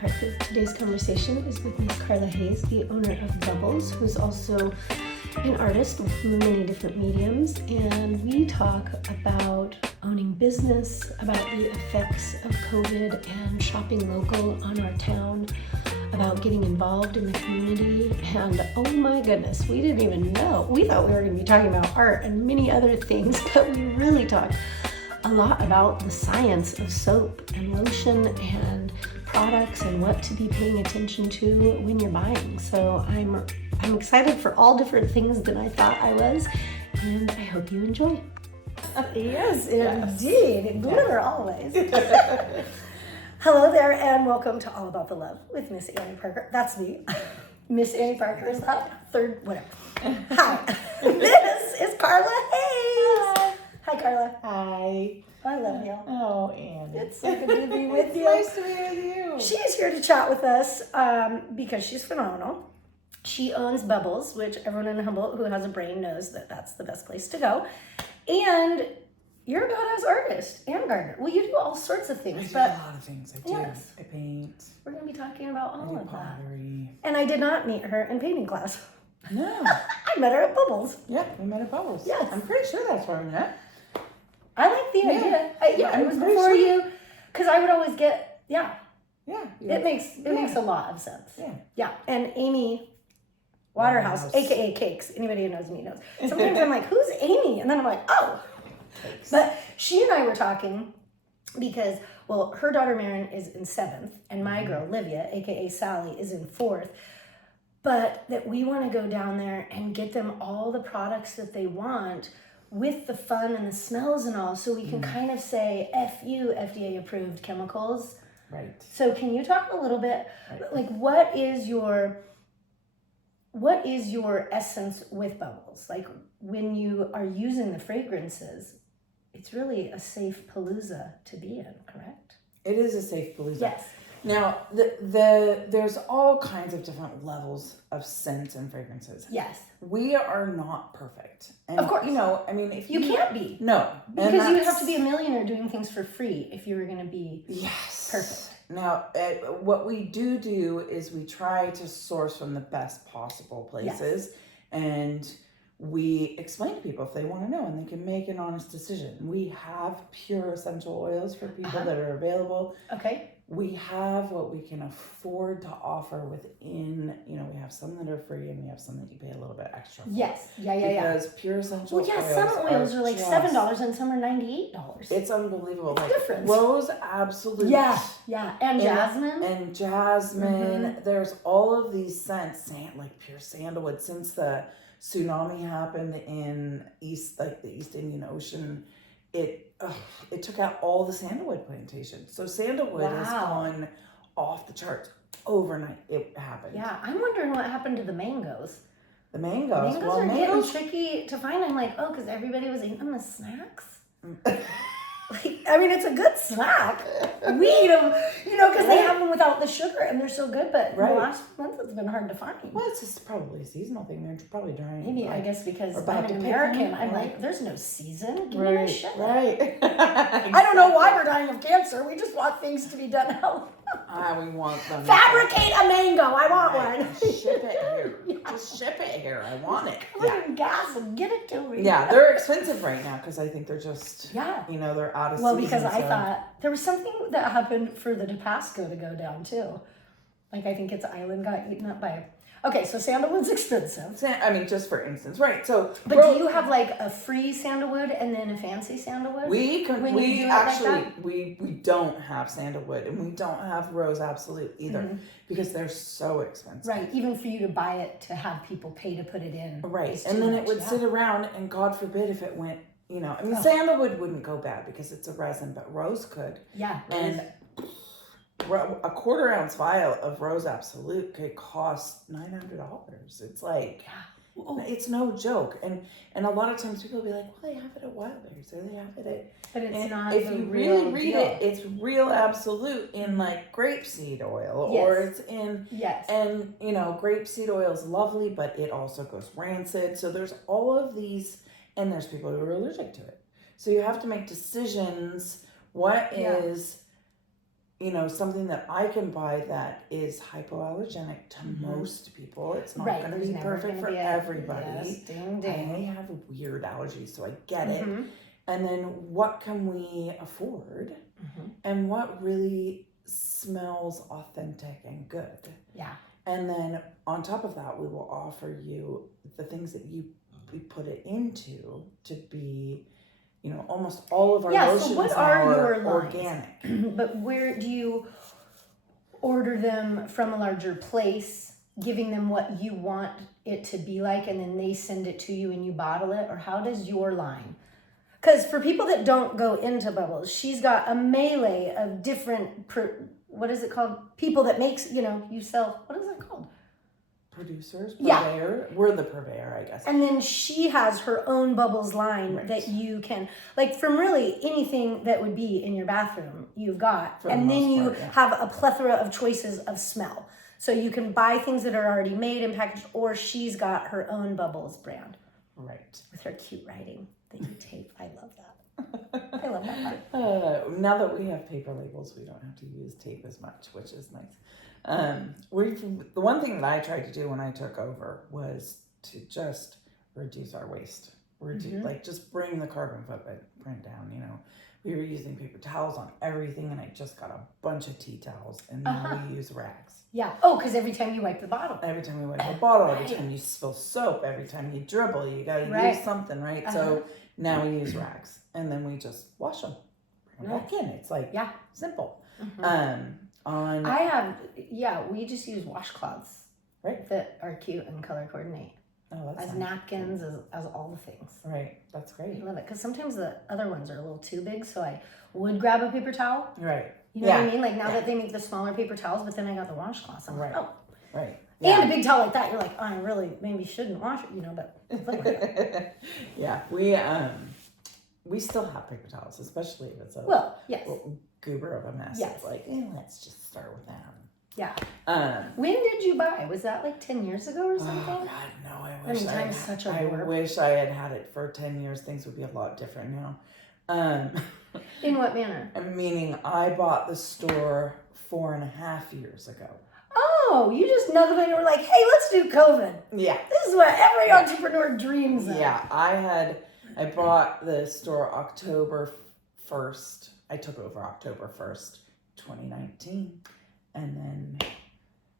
Parker. Today's conversation is with Miss Carla Hayes, the owner of Bubbles, who's also an artist with many different mediums, and we talk about owning business, about the effects of COVID and shopping local on our town, about getting involved in the community, and oh my goodness, we didn't even know. We thought we were going to be talking about art and many other things, but we really talked a lot about the science of soap and lotion and products and what to be paying attention to when you're buying. So I'm excited for all different things than I thought I was, and I hope you enjoy. Yes, indeed. Glitter always. Hello there, and welcome to All About the Love with Miss Annie Parker. That's me. Miss Annie Parker is that third, whatever. Hi, this is Carla Hayes. Hi, Carla. Hi. I love you. Oh, Annie. It's so good to be with you. Nice to be with you. She's here to chat with us because she's phenomenal. She owns Bubbles, which everyone in Humboldt who has a brain knows that that's the best place to go. And you're a badass artist and gardener. Well, you do all sorts of things. I do a lot of things. I do. Yes. I paint. We're going to be talking about all of pottery. that. And I did not meet her in painting class. No. I met her at Bubbles. Yeah, we met at Bubbles. Yes. I'm pretty sure that's where we met. I like the idea. It was pretty before sure. you, because I would always get, Yeah. It makes a lot of sense. Yeah. Yeah. And Amy Waterhouse, aka Cakes. Anybody who knows me knows. Sometimes I'm like, who's Amy? And then I'm like, oh. Cakes. But she and I were talking because, well, her daughter Marin is in 7th, and my girl Livia, aka Sally, is in 4th. But that we want to go down there and get them all the products that they want with the fun and the smells and all, so we can kind of say, F you, FDA approved chemicals. Right. So can you talk a little bit, like what is your essence with Bubbles? Like when you are using the fragrances, it's really a safe palooza to be in, correct? It is a safe palooza. Yes. Now, there's all kinds of different levels of scents and fragrances. Yes. We are not perfect. And, Of course. I mean, if You can't be. No. Because you would have to be a millionaire doing things for free if you were going to be perfect. Now, what we do is we try to source from the best possible places, and we explain to people if they want to know, and they can make an honest decision. We have pure essential oils for people that are available. Okay. We have what we can afford to offer within, we have some that are free and we have some that you pay a little bit extra for. Yes. Yeah. Because pure essential oils. Well, some oils are like $7 and some are $98. It's unbelievable. It's different. Rose Absolute. Yeah. And jasmine. And jasmine. There's all of these scents, like pure sandalwood. Since the tsunami happened in the East Indian Ocean, it took out all the sandalwood plantations. So sandalwood has gone off the charts overnight. It happened. Yeah, I'm wondering what happened to the mangoes. The mangoes. Mangoes are getting tricky to find. I'm like, because everybody was eating them as snacks. It's a good snack. We eat them, because they have them without the sugar and they're so good. But in the last month, it's been hard to find. Well, it's just probably a seasonal thing. They're probably drying. Maybe, I guess, because I'm an American. I'm like, there's no season. Give me my shit. Right. I don't know why we're dying of cancer. We just want things to be done healthy. We want them. Fabricate a mango. I want one. Ship it here. Just ship it here. I want it. Covered in gas and get it to me. Yeah, they're expensive right now because I think they're just, they're out of season. Well, because I thought there was something that happened for the Tabasco to go down too. Like I think its island got eaten up by. Okay, so sandalwood's expensive. Just for instance, right? So, but do you have like a free sandalwood and then a fancy sandalwood? We don't have sandalwood and we don't have Rose Absolute either because they're so expensive. Right, even for you to buy it to have people pay to put it in. Right, and then it would sit around, and God forbid if it went. Sandalwood wouldn't go bad because it's a resin, but rose could. Yeah, and a 1/4 ounce vial of Rose Absolute could cost $900. It's like, it's no joke. And a lot of times people will be like, well, they have it at Wildberries or they have it at. But it's not. If you really read it, it's Real Absolute in like grapeseed oil, or it's in. Yes. And grapeseed oil is lovely, but it also goes rancid. So there's all of these, and there's people who are allergic to it. So you have to make decisions. What is you know, something that I can buy that is hypoallergenic to most people. It's not Right, going to there's be never perfect gonna for be everybody. Yes, ding, I ding. have weird allergies, so I get it. Mm-hmm. And then what can we afford? Mm-hmm. And what really smells authentic and good? Yeah. And then on top of that, we will offer you the things that we put it into to be, you know, almost all of our lotions so what now are your lines? organic. But where do you order them from a larger place, giving them what you want it to be like, and then they send it to you and you bottle it? Or how does your line? Because for people that don't go into bubbles, she's got a melee of different, what is it called? People that makes, you know, you sell, what is it called? Producers, Yeah. purveyor. We're the purveyor, I guess. And then she has her own bubbles line that you can, like, from really anything that would be in your bathroom, you've got. And then you have a plethora of choices of smell. So you can buy things that are already made and packaged, or she's got her own bubbles brand. Right. With her cute writing that you tape. I love that. I love that part. Now that we have paper labels, we don't have to use tape as much, which is nice. The one thing that I tried to do when I took over was to just reduce our waste. Like just bring the carbon footprint down. You know, we were using paper towels on everything, and I just got a bunch of tea towels, and now we use rags. Yeah. Oh, because every time you wipe the bottle. Every time we wipe the bottle, every time you spill soap, every time you dribble, you gotta use something, right? So now we use rags, and then we just wash them, bring them back in. It's like simple. We just use washcloths, right, that are cute and color coordinate. Oh, that's as nice. Napkins, as all the things. Right, that's great. I love it because sometimes the other ones are a little too big, so I would grab a paper towel. Right. You know what I mean? Like now that they make the smaller paper towels, but then I got the washcloths. I'm like, oh. Right. Yeah. And a big towel like that, you're like, oh, I really maybe shouldn't wash it, you know, but look like it. Yeah, we still have paper towels, especially if it's a goober of a mess. Yes. It's like, let's just start with that. Yeah. When did you buy? Was that like 10 years ago or something? Oh God, no! I wish I wish I had had it for 10 years. Things would be a lot different now. In what manner? Meaning, I bought the store 4.5 years ago. Oh, you just nugged it and were like, hey, let's do COVID. Yeah. This is what every entrepreneur dreams of. Yeah, I bought the store October 1st. I took over October 1st, 2019. And then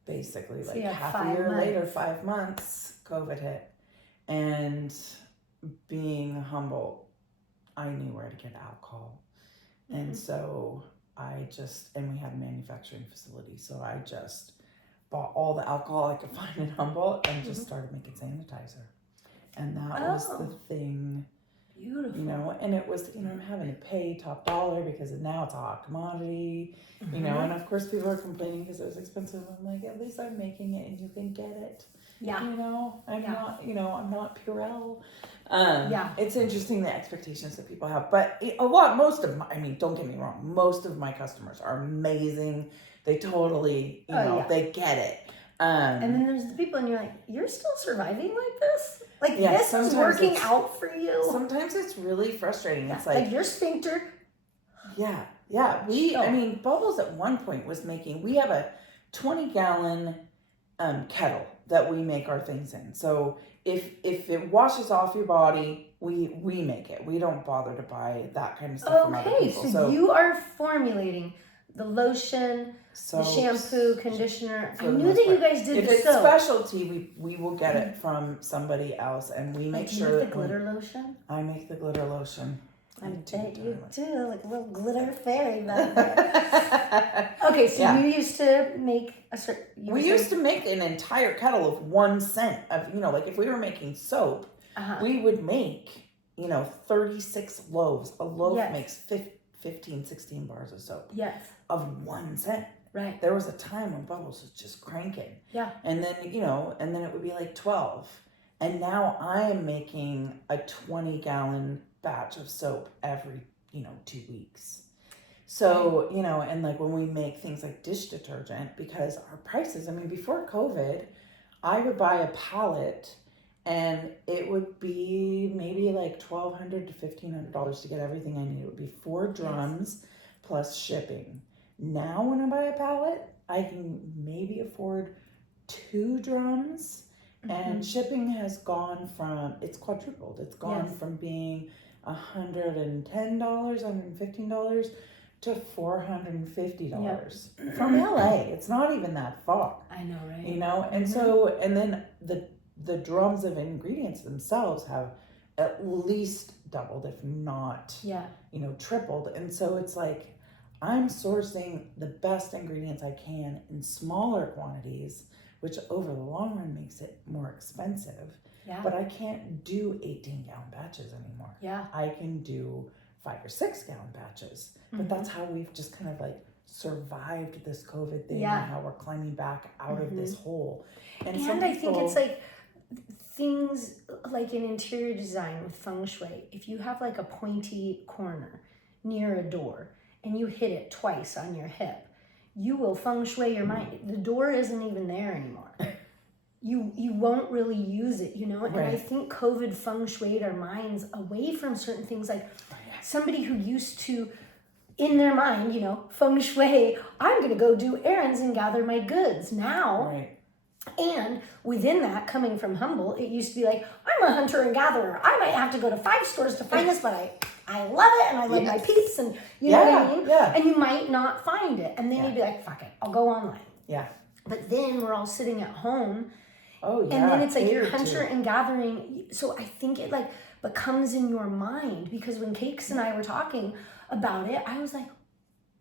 basically like half a year later, 5 months, COVID hit. And being humble, I knew where to get alcohol. And so and we had a manufacturing facility. So I just bought all the alcohol I could find in Humboldt and just started making sanitizer. And that was the thing. Beautiful. You know, and it was, I'm having to pay top dollar because now it's a hot commodity, you know, and of course people are complaining because it was expensive. I'm like, at least I'm making it and you can get it. Yeah. You know, I'm not Purell. It's interesting the expectations that people have, but don't get me wrong, most of my customers are amazing. They totally, they get it. And then there's the people and you're like, you're still surviving like this? Like this is working out for you? Sometimes it's really frustrating. It's like your sphincter. Yeah. Bubbles at one point was we have a 20-gallon kettle that we make our things in. So if it washes off your body, we make it. We don't bother to buy that kind of stuff from other people. So you are formulating the lotion, the shampoo, conditioner. I knew that you guys did the soap. If it's specialty, we will get it from somebody else, and we make sure. You make the glitter lotion? I make the glitter lotion. I bet you do, like a little glitter fairy back there. Okay, so you used to make we used to make an entire kettle of 1 cent of, like if we were making soap, we would make, 36 loaves. A loaf makes 15, 16 bars of soap. Yes. Of 1 cent. Right. There was a time when Bubbles was just cranking. Yeah. And then, and then it would be like 12. And now I am making a 20-gallon batch of soap every, 2 weeks. So, and like when we make things like dish detergent, because our prices, before COVID, I would buy a pallet and it would be maybe like $1,200 to $1,500 to get everything I need. It would be 4 drums plus shipping. Now when I buy a pallet, I can maybe afford 2 drums, and shipping has gone from, it's quadrupled. It's gone from being $110, $115 to $450 from LA. It's not even that far. I know, right? You know, and so, and then the drums of ingredients themselves have at least doubled, if not, you know, tripled. And so it's like, I'm sourcing the best ingredients I can in smaller quantities, which over the long run makes it more expensive. Yeah. But I can't do 18-gallon batches anymore. Yeah. I can do 5 or 6-gallon batches. But that's how we've just kind of like survived this COVID thing, and how we're climbing back out of this hole. And I think it's like things like in interior design with feng shui, if you have like a pointy corner near a door and you hit it twice on your hip, you will feng shui your mind. The door isn't even there anymore. You won't really use it, you know? And I think COVID feng shuied our minds away from certain things. Like somebody who used to, in their mind, you know, feng shui, I'm going to go do errands and gather my goods. Now, and within that, coming from humble, it used to be like, I'm a hunter and gatherer. I might have to go to 5 stores to find this, but I love it, and I love my peeps, and you know what I mean? Yeah. And you might not find it. And then you'd be like, fuck it, I'll go online. Yeah. But then we're all sitting at home. Oh, yeah. And then it's like you're hunter and gathering. So I think it like becomes in your mind, because when Cakes and I were talking about it, I was like,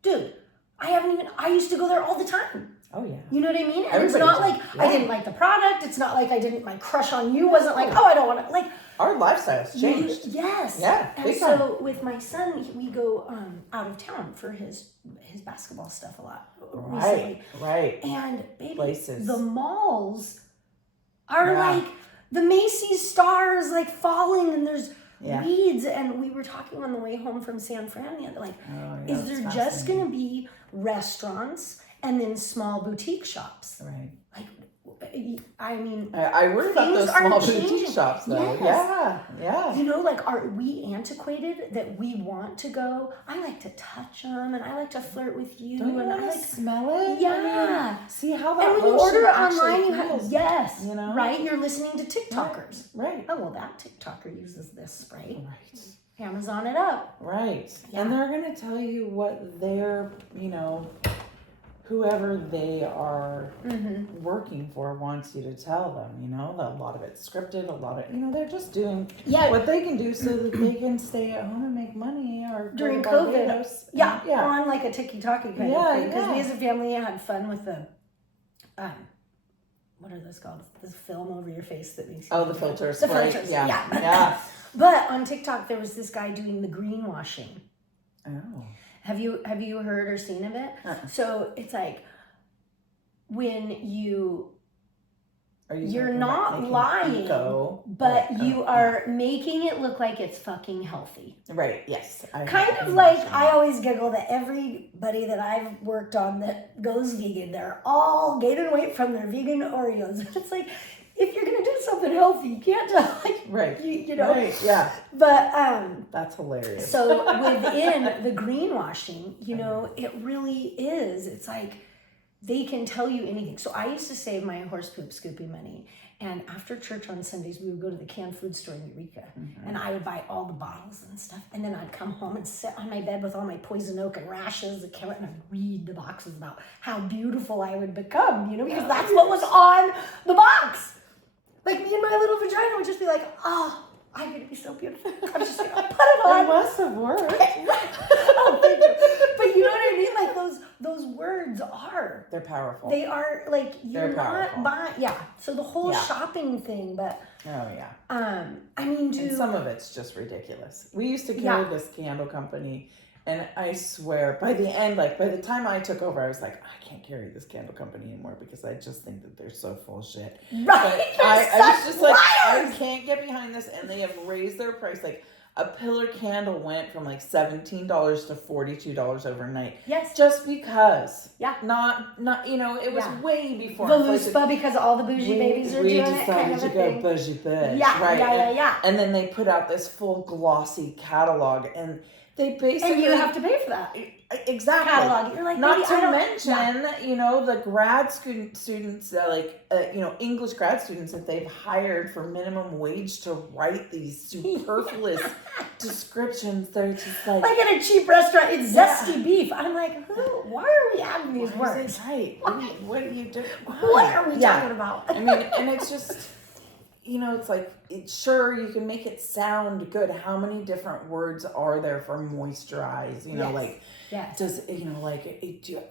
dude, I used to go there all the time. Oh, yeah. You know what I mean? And it's not like I didn't like the product. It's not like my crush on you wasn't like, oh, I don't want to, like. Our lifestyle's changed. Yes. Yeah. And so with my son, we go out of town for his basketball stuff a lot recently. Right. And baby, Places. the malls are like the Macy's stars like falling, and there's weeds. And we were talking on the way home from San Fran the other, like, is there just going to be restaurants and then small boutique shops? Right. Like, I mean, I worry about those small boutique shops, though. Yes. Yeah. You know, like, are we antiquated that we want to go? I like to touch them, and I like to flirt with you. Don't you and want I to like smell it? Yeah. See how that and when you order it actually online, you feels, have you know? right. You're listening to TikTokers. Right. Oh well, that TikToker uses this spray. Right. Amazon it up. Right. Yeah. And they're going to tell you what their, you know, whoever they are working for wants you to tell them, you know. A lot of it's scripted, a lot of, you know, they're just doing what they can do so that they can stay at home and make money or during go to COVID. Barbados. Yeah, on like a tiki-taki kind of thing. Because we as a family had fun with the, what are those called? This film over your face that makes you the filters. The right. filters. Yeah. But on TikTok, there was this guy doing the greenwashing. Oh. Have you heard or seen of it? So it's like when you're not lying, but you are making it look like it's fucking healthy. Right. Yes. Kind of like I always giggle that everybody that I've worked on that goes vegan, they're all gaining weight from their vegan Oreos. It's like, if you're gonna do something healthy, you can't just like you know. Right. Yeah. But that's hilarious. So within the greenwashing, you know, it really is. It's like they can tell you anything. So I used to save my horse poop scoopy money, and after church on Sundays, we would go to the canned food store in Eureka, and I would buy all the bottles and stuff, and then I'd come home and sit on my bed with all my poison oak and rashes, and I'd read the boxes about how beautiful I would become, you know, because that's what was on the box. Like, me and my little vagina would just be like, oh, I'm going to be so beautiful. I'm just going to put it on. It must have worked. Oh, thank you. But you know what I mean? Like, those words are. They're powerful. They are, like, you're not buying. Yeah. So the whole shopping thing, but. Oh, yeah. I mean, and some of it's just ridiculous. We used to carry this candle company, and I swear, by the end, like, by the time I took over, I was like, I can't carry this candle company anymore because I just think that they're so full of shit. Right. I was just like, I can't get behind this, and they have raised their price. Like, a pillar candle went from like $17 to $42 overnight. Yes. Just because. Yeah. Not you know, it was way before. Voluspa, because all the bougie babies are doing it, kind of a thing. We decided to go bougie bitch. Yeah, right? yeah. And then they put out this full glossy catalog, and They basically And you have to pay for that. Exactly. Catalog. You're like, not maybe to mention, you know, the grad students that you know, English grad students that they've hired for minimum wage to write these superfluous descriptions. They're just like at a cheap restaurant, it's zesty beef. I'm like, why are we having these why words? is it right? What are you doing? What are we talking about? I mean, and it's just, you know, it's like, sure, you can make it sound good. How many different words are there for moisturize? You know, like, does, you know, like,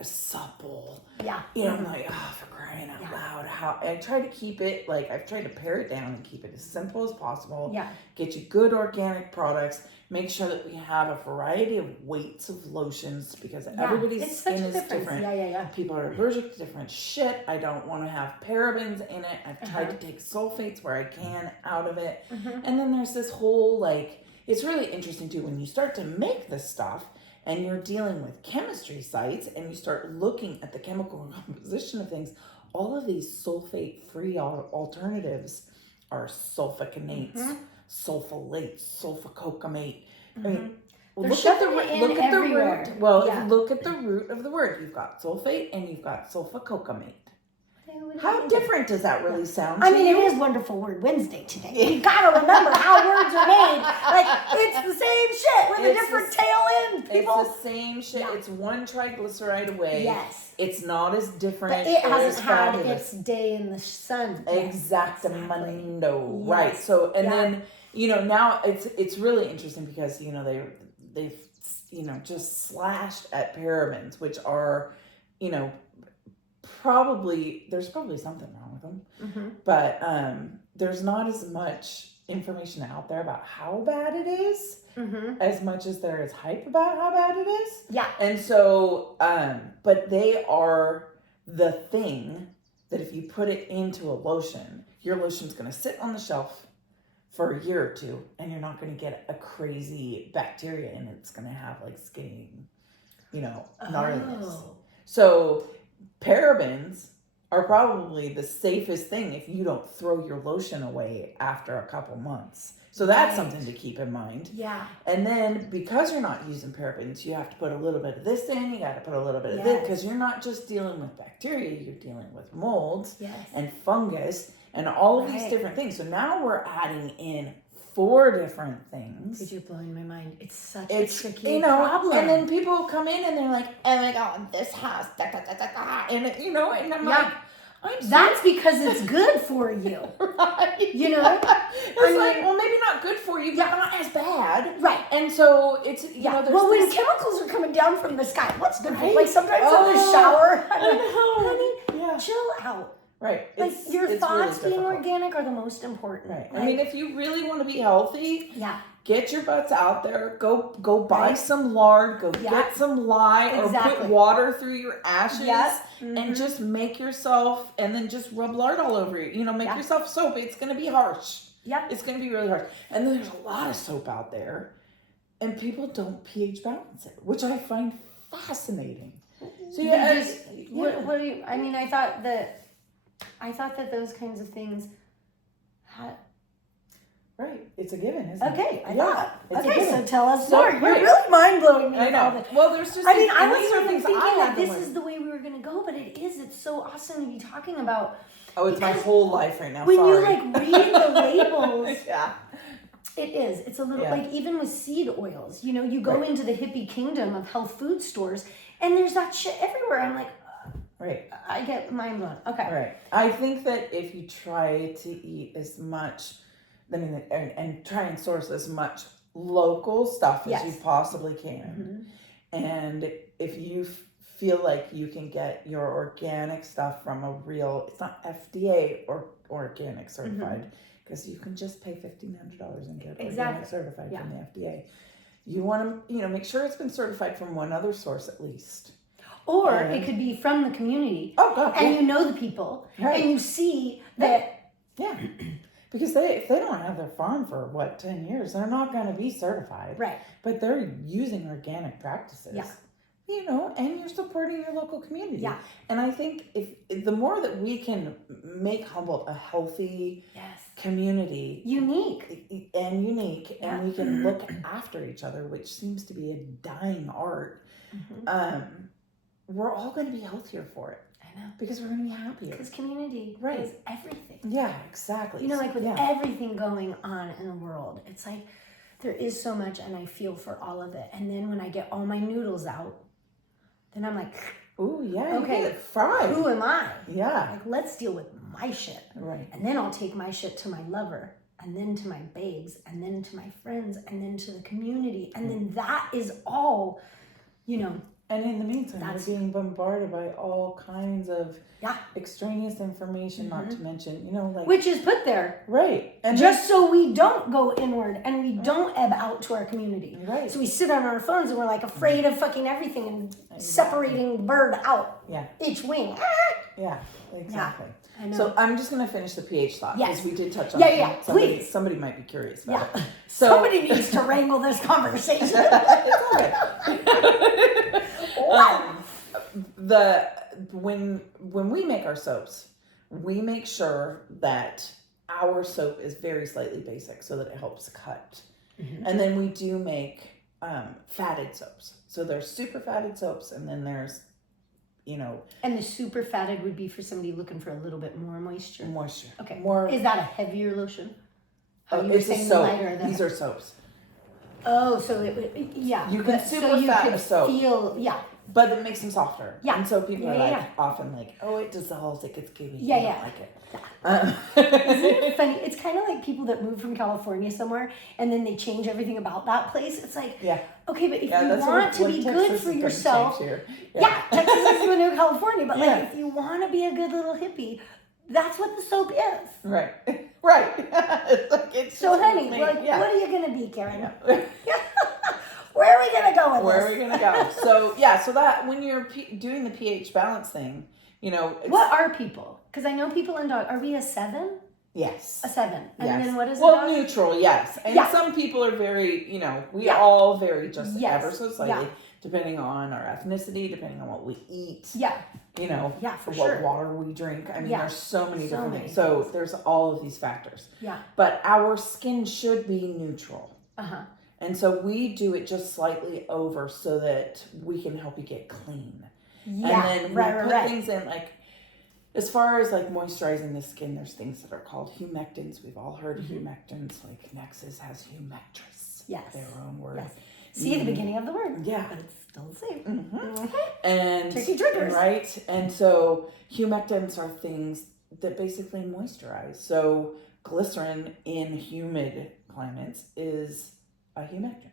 supple. Yeah. You know, I'm like, oh, for crying out loud. How I try to keep it, like, I've tried to pare it down and keep it as simple as possible. Yeah. Get you good organic products. Make sure that we have a variety of weights of lotions because everybody's skin is different. Yeah. People are allergic to different shit. I don't want to have parabens in it. I've tried to take sulfates where I can out of it. And then there's this whole, like, it's really interesting too when you start to make this stuff and you're dealing with chemistry sites and you start looking at the chemical composition of things. All of these sulfate-free alternatives are sulfoconates, sulfolates, sulfococamate. I mean, look at the root. Well, look at the root of the word. You've got sulfate and you've got sulfococamate. How different does that really sound to you? I mean, it is Wonderful Word Wednesday today. You gotta remember how words are made. Like, it's the same shit with a different tail end, people. It's the same shit. Yeah. It's one triglyceride away. Yes. It's not as different. But it hasn't had its day in the sun. Exactamundo. Yes. Right. So, and then, you know, now it's really interesting because, you know, they've, you know, just slashed at parabens, which are, you know, there's probably something wrong with them, but there's not as much information out there about how bad it is as much as there is hype about how bad it is. Yeah. And so, but they are the thing that if you put it into a lotion, your lotion's going to sit on the shelf for a year or two, and you're not going to get a crazy bacteria in it. It's going to have like skin, you know, gnarliness. So parabens are probably the safest thing if you don't throw your lotion away after a couple months. So that's something to keep in mind. Yeah. And then because you're not using parabens, you have to put a little bit of this in, you got to put a little bit of this, because you're not just dealing with bacteria, you're dealing with molds and fungus and all of these different things. So now we're adding in 4 different things. Because you're blowing my mind. It's such a tricky you know, problem. And then people come in and they're like, oh my God, this has da, da, da, da, da. And you know, and I'm like, that's because it's good for you. Right. You know? It's like, well, maybe not good for you, but not as bad. Right. And so it's, you know, there's when chemicals are coming down from the sky, what's good for you? Like sometimes in the shower, I'm like, honey, chill out. Right. Like your thoughts really being organic are the most important. Right. Like, I mean, if you really want to be healthy, get your butts out there. Go buy some lard. Go get some lye or put water through your ashes and just make yourself, and then just rub lard all over you. You know, make yourself soap. It's going to be harsh. Yeah. It's going to be really harsh. And then there's a lot of soap out there, and people don't pH balance it, which I find fascinating. So what do you? I mean, I thought that those kinds of things had. Right, it's a given, isn't it? Okay, I thought. Okay, so tell us more. You're really mind blowing me. I know. Well, there's just. I mean, I wasn't even thinking that this is the way we were going to go, but it is. It's so awesome to be talking about. Oh, it's my whole life right now. When you like read the labels. It is. It's a little like even with seed oils. You know, you go into the hippie kingdom of health food stores, and there's that shit everywhere. I'm like. Right. I get mind blown. Okay. Right. I think that if you try to eat as much, I mean, and try and source as much local stuff as you possibly can, and if you feel like you can get your organic stuff from a real, it's not FDA or organic certified, because you can just pay $1,500 and get organic certified from the FDA. You want to, you know, make sure it's been certified from one other source at least. Or it could be from the community. Oh, God. And you know the people. Right. And you see that. Yeah. Because if they don't have their farm for, 10 years, they're not going to be certified. Right. But they're using organic practices. Yeah. and you're supporting your local community. Yeah. And I think if the more that we can make Humboldt a healthy community, unique, and we can look after each other, which seems to be a dying art, we're all going to be healthier for it. I know. Because we're going to be happier. Because community is everything. Yeah, exactly. Like with everything going on in the world, it's like there is so much, and I feel for all of it. And then when I get all my noodles out, then I'm like, ooh, yeah, okay, you get it fried. Who am I? Yeah. Like, let's deal with my shit. Right. And then I'll take my shit to my lover, and then to my babes, and then to my friends, and then to the community. And then that is all, And in the meantime, we're being bombarded by all kinds of extraneous information, not to mention, which is put there. Right. And just so we don't go inward and we don't ebb out to our community. Right. So we sit on our phones and we're like afraid of fucking everything and separating the bird out. Yeah. Each wing. Yeah, exactly. Yeah, I know. So I'm just going to finish the pH thought. Yes. Because we did touch on it. Please. Somebody might be curious about it. So, somebody needs to wrangle this conversation. It's all right. When we make our soaps, we make sure that our soap is very slightly basic so that it helps cut. And then we do make fatted soaps. So there's super fatted soaps, and then there's And the super fatted would be for somebody looking for a little bit more moisture. Okay. Is that a heavier lotion? It's a soap. These are soaps. Oh, so it would, You can super fat a soap. But it makes them softer. Yeah. And so people are often like, oh, it dissolves, it gets gooey. Yeah, I don't like it. Isn't it funny? It's kind of like people that move from California somewhere and then they change everything about that place. It's like, okay, but if you want to be good for yourself, Texas is the new California, but like if you want to be a good little hippie, that's what the soap is. Right. So honey, what are you going to be, Karen? Where are we going to go with this? Where are we going to go? So that when you're doing the pH balance thing, what are people? Because I know people in dog, are we a 7? Yes. A 7. And then what is Well, neutral, yes. And some people are very, we all vary just ever so slightly, depending on our ethnicity, depending on what we eat. Yeah. For what water we drink. I mean, there's so many different things. So there's all of these factors. Yeah. But our skin should be neutral. Uh-huh. And so we do it just slightly over so that we can help you get clean. Yeah. And then we put things in as far as moisturizing the skin, there's things that are called humectants. We've all heard of humectants. Like Nexus has humectress. Yes. Their own word. Yes. See the beginning of the word. Yeah. But it's still the same. And tricky triggers. Right. And so humectants are things that basically moisturize. So glycerin in humid climates is a humectant.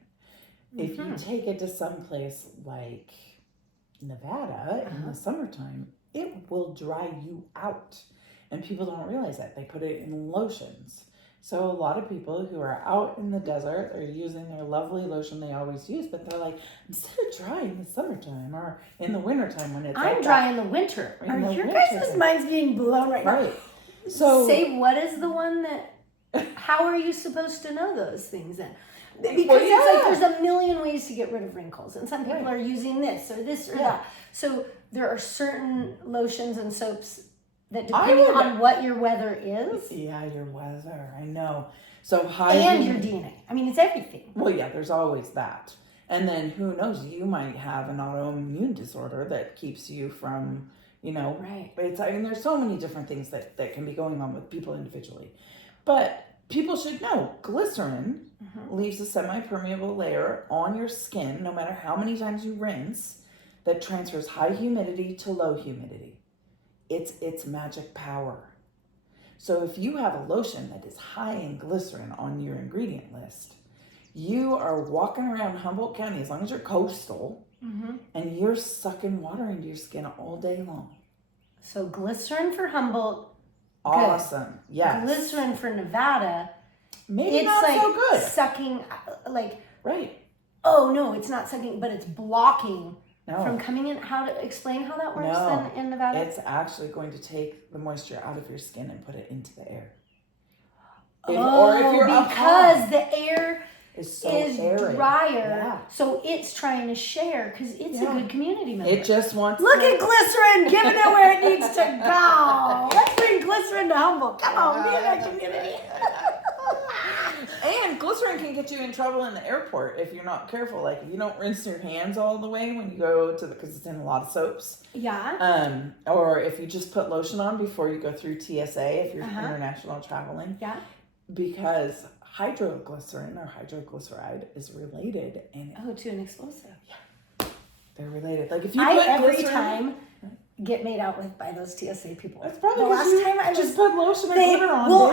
If you take it to some place like Nevada in the summertime, it will dry you out. And people don't realize that. They put it in lotions. So a lot of people who are out in the desert are using their lovely lotion they always use, but they're like, instead of dry in the summertime or in the wintertime when it's I'm dry in the winter. Are your guys' minds being blown right now? So say, what is the one that, how are you supposed to know those things then? Because it's there's a million ways to get rid of wrinkles, and some people are using this or that. So there are certain lotions and soaps that, depending on what your weather is. Yeah, your weather. I know. So high and your DNA. I mean, it's everything. Well, yeah, there's always that. And then who knows? You might have an autoimmune disorder that keeps you from, Right. There's so many different things that can be going on with people individually, but people should know glycerin leaves a semi-permeable layer on your skin, no matter how many times you rinse, that transfers high humidity to low humidity. It's magic power. So if you have a lotion that is high in glycerin on your ingredient list, you are walking around Humboldt County, as long as you're coastal, and you're sucking water into your skin all day long. So glycerin for Humboldt. Awesome. Good. Yes. Glycerin for Nevada. Maybe it's not so good. Sucking, Right. Oh no, it's not sucking, but it's blocking from coming in. Explain how that works then in Nevada? It's actually going to take the moisture out of your skin and put it into the air. Because the air is so is arid. drier. Yeah. So it's trying to share because it's a good community member. It just wants Look at glycerin, giving it where it needs to go. Let's bring glycerin to Humboldt. Come on, be in our community. And glycerin can get you in trouble in the airport if you're not careful. Like if you don't rinse your hands all the way when you go to because it's in a lot of soaps. Yeah. Or if you just put lotion on before you go through TSA if you're international traveling. Yeah. Because hydroglycerin or hydroglyceride is related and to an explosive. Yeah. They're related. Like if you I put every glycerin, time get made out with by those TSA people. that's probably the because last you time I just was put lotion and they, glitter on. well,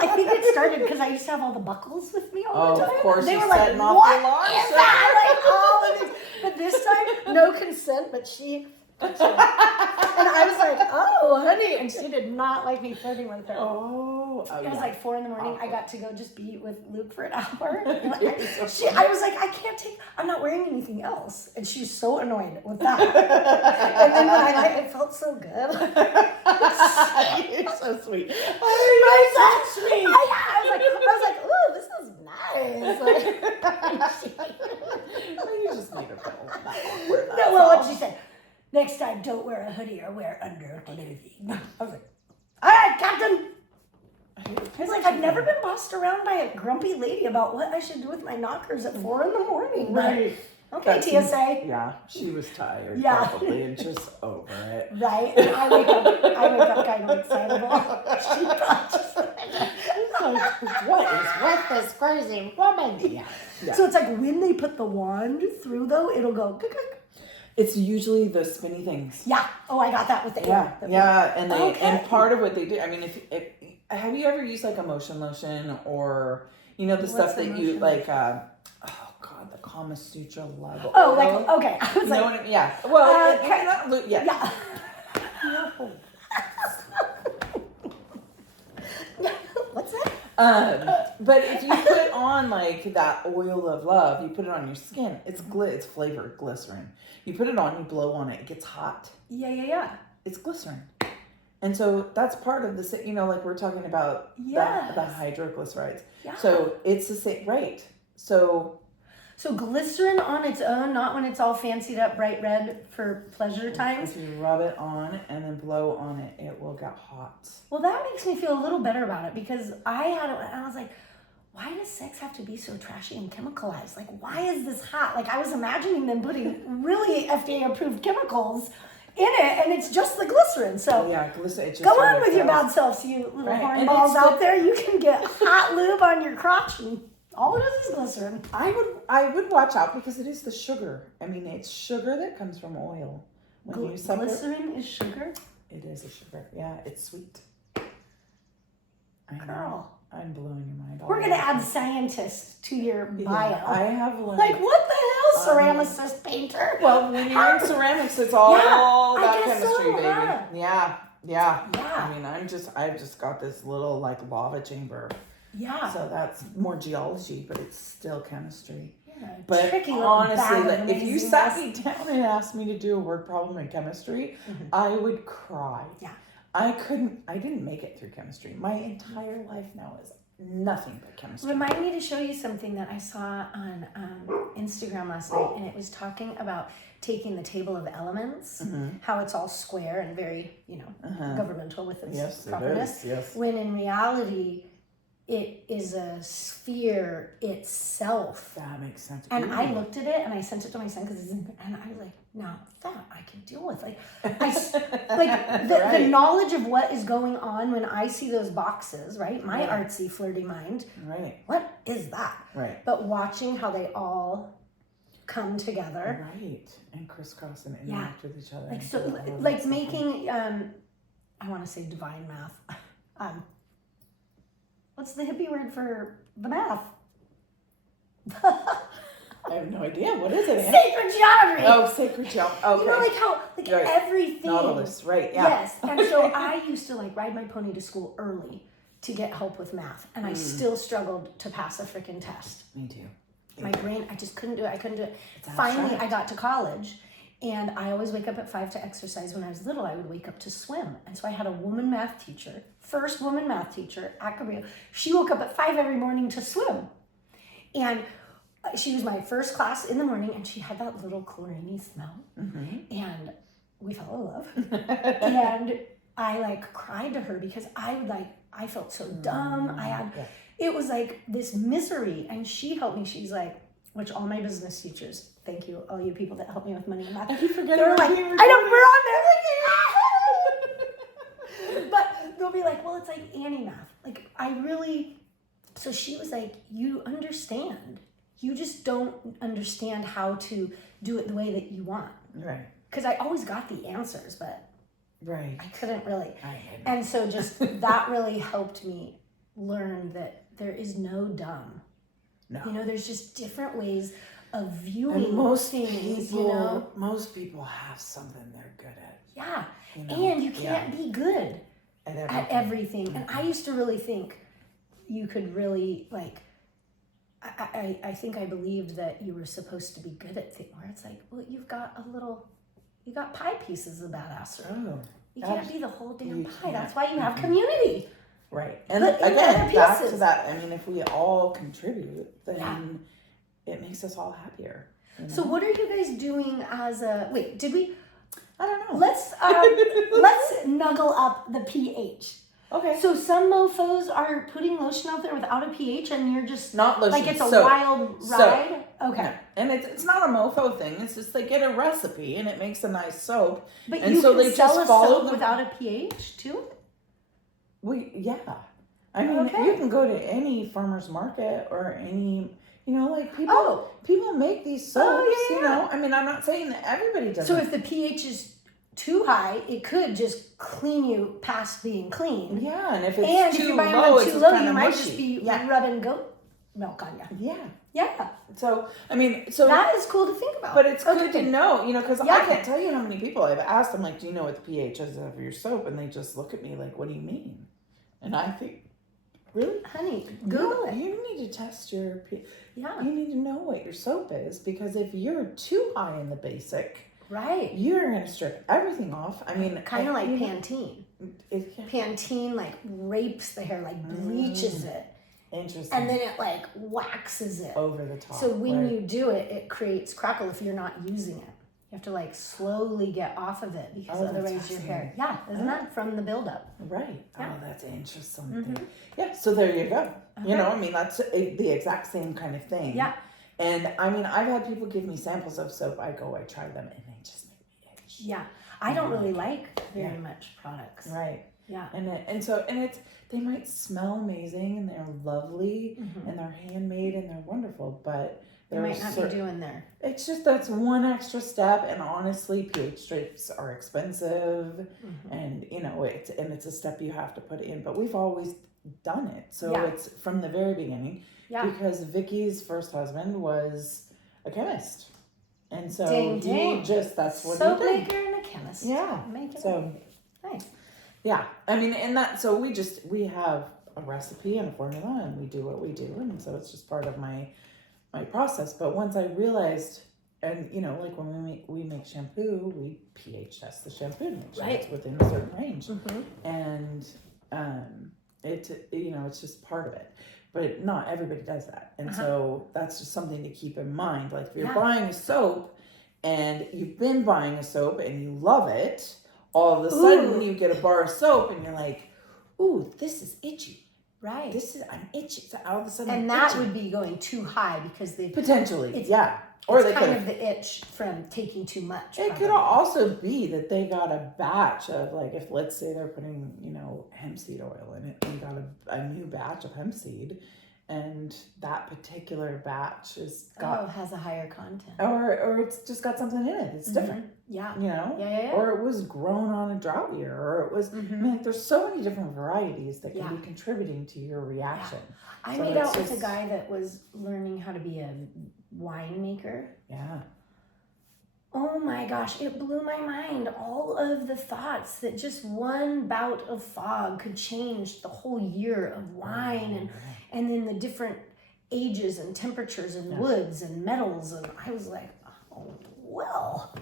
I think it started because I used to have all the buckles with me all the time. Of course, They you're were like, setting off "What the alarm is that?" Like all of these. But this time, no consent. But she, and I was like, "Oh, honey," and she did not like me flirting with her. It was like 4 a.m. I got to go just be with Luke for an hour. I was like, I'm not wearing anything else. And she was so annoyed with that. And then when it felt so good. You're so sweet. I was like, ooh, this is nice. You just made her feel that awkward. No, well, what she said, next time don't wear a hoodie or wear under anything. I was like, all right, Captain. I was like, I've never been bossed around by a grumpy lady about what I should do with my knockers at 4 a.m. Right. Okay, TSA. Yeah, she was tired Yeah. probably and just over it. Right. And I wake up kind of excitable. She thought just What is with this crazy woman? Yeah. So it's like when they put the wand through though, it'll go click, click. It's usually the spinny things. Yeah. Oh, I got that with the And they and part of what they do. I mean, if have you ever used like a motion lotion or the stuff that you like? The Kama Sutra love. Oh, oil. like okay. I was You know like, what I mean? Yeah. Well, yeah. What's that? But if you put on like that oil of love, you put it on your skin. It's flavored glycerin. You put it on, you blow on it, it gets hot. Yeah. It's glycerin. And so that's part of the like we're talking about the hydroglycerides. Yeah. So it's the same, right? So glycerin on its own, not when it's all fancied up bright red for pleasure times. If you rub it on and then blow on it, it will get hot. Well, that makes me feel a little better about it because I was like, why does sex have to be so trashy and chemicalized? Like, why is this hot? Like, I was imagining them putting really FDA-approved chemicals in it, and it's just the glycerin. So glycerin. It just go on with your bad selves, you little hornballs out there. You can get hot lube on your crotch, and all it is glycerin. I would watch out because it is the sugar. I mean, it's sugar that comes from oil. When you separate, glycerin is sugar? It is a sugar. Yeah, it's sweet. Girl. I'm blowing your mind. We're going to add scientist to your bio. I have learned. Like, what the hell, ceramicist painter? Well, when you're in ceramics, it's all about I guess chemistry, so, baby. huh? Yeah. I mean, I've just got this little like lava chamber. Yeah. So that's more geology, but it's still chemistry. Yeah, But tricky little honestly, bag of if you amazing sat mess. me down and asked me to do a word problem in chemistry, I would cry. Yeah. I didn't make it through chemistry. My entire life now is nothing but chemistry. Remind me to show you something that I saw on Instagram last night, and it was talking about taking the table of elements, how it's all square and very, governmental with its properness. Yes. When in reality, it is a sphere itself. That makes sense. And I looked at it and I sent it to my son and I was like, now that I can deal with. The knowledge of what is going on when I see those boxes, right? My artsy, flirty mind. Right. What is that? Right. But watching how they all come together. Right. And crisscross and interact with each other. Like, so, like making, I want to say divine math. What's the hippie word for the math? I have no idea. What is it? Sacred geometry. Oh, sacred geometry. Okay. You know, like how, everything. Nautilus, right? Yeah. Yes. And so I used to ride my pony to school early to get help with math, and I still struggled to pass a freaking test. Me too. My brain, I just couldn't do it. I couldn't do it. Finally, I got to college, and I always wake up at 5 to exercise. When I was little, I would wake up to swim, and so I had a woman math teacher, first woman math teacher at Cabrillo. She woke up at 5 every morning to swim. And she was my first class in the morning, and she had that little chlorine smell. And we fell in love. And I like cried to her because I felt so dumb. It was like this misery, and she helped me. She's like, which all my business teachers, thank you, all you people that help me with money and math. I keep forgetting. They're like, I know we're on there, but they'll be like, well, it's like Annie math. Like so she was like, you understand. You just don't understand how to do it the way that you want. Right. Because I always got the answers, but right. I couldn't really. And so just that really helped me learn that there is no dumb. No. You know, there's just different ways of viewing and most things, people, you know? Most people have something they're good at. Yeah. You know? And you can't be good at everything. And I used to really think you could really, like, I think I believed that you were supposed to be good at things, where it's like, well, you got pie pieces of badassery. Oh, you can't be the whole damn pie. can't. That's why you have community. Right. And Put in again, other back pieces. to that, I mean, if we all contribute, then it makes us all happier. You know? So what are you guys doing as a, wait, did we, I don't know. let's nuggle up the pH. Okay. So some mofos are putting lotion out there without a pH, and you're just Not lotion. like it's a soap. wild ride. Okay. No. And it's not a mofo thing. It's just they get a recipe and it makes a nice soap. But and you so can they sell just a follow soap without a pH too? I mean, Okay. you can go to any farmer's market or any, you know, like people make these soaps, you know. I mean, I'm not saying that everybody does. So if the pH is too high, it could just clean you past being clean. Yeah, and if it's And too if you're buying low, one it's too just low, kind you of might mushy. just be rubbing goat milk on you. Yeah. Yeah. So, I mean, so That is cool to think about. but it's good to know, you know, because Yeah. I can't tell you how many people I've asked them, like, do you know what the pH is of your soap? And they just look at me like, what do you mean? And I think, really? Honey, Google it. You need to test your pH. Yeah. You need to know what your soap is, because if you're too high in the basic, Right. you're going to strip everything off. I mean, Kind of like Pantene. If, Pantene like rapes the hair, like bleaches it. Interesting. And then it like waxes it. Over the top. So when right. you do it, it creates crackle if you're not using it. You have to like slowly get off of it, because that's otherwise your hair. fascinating. Yeah, isn't that from the buildup? Right. Yeah. Oh, that's interesting. Mhm. Yeah. So there you go. Okay. You know, I mean, that's the exact same kind of thing. Yeah. And I mean, I've had people give me samples of soap. I try them, and they just make me itch. Yeah. I don't really like very much products. Right. Yeah. And they might smell amazing and they're lovely Mhm. and they're handmade and they're wonderful, but They might not be doing there. it's just that's one extra step. And honestly, pH strips are expensive, and you know it's a step you have to put in. But we've always done it, so Yeah. it's from the very beginning. Yeah. Because Vicky's first husband was a chemist, and so Ding, ding. that's what Soap he did. maker and a chemist. Yeah. Make it So. nice. Yeah, I mean, and that, so we have a recipe and a formula, and we do what we do, and so it's just part of my process. But once I realized, and you know, like when we make shampoo, we pH test the shampoo to make sure it's within a certain range, and it's just part of it. But not everybody does that, and so that's just something to keep in mind. Like if you're buying a soap, and you've been buying a soap and you love it. All of a sudden, you get a bar of soap, and you're like, "Ooh, this is itchy." Right. I'm itchy. So all of a sudden, And I'm that itchy. would be going too high because they Potentially, Or they it's kind could. of the itch from taking too much. It could also be that they got a batch of, like, if let's say they're putting, hemp seed oil in it, and got a new batch of hemp seed, and that particular batch has got has a higher content. or it's just got something in it. It's different. Yeah. Yeah. Or it was grown on a drought year, or it was. I mean, there's so many different varieties that can be contributing to your reaction. I So made it's out with just- a guy that was learning how to be a winemaker. Yeah. Oh my gosh, it blew my mind. All of the thoughts that just one bout of fog could change the whole year of wine, and then the different ages and temperatures and woods and metals. And I was like, oh, well,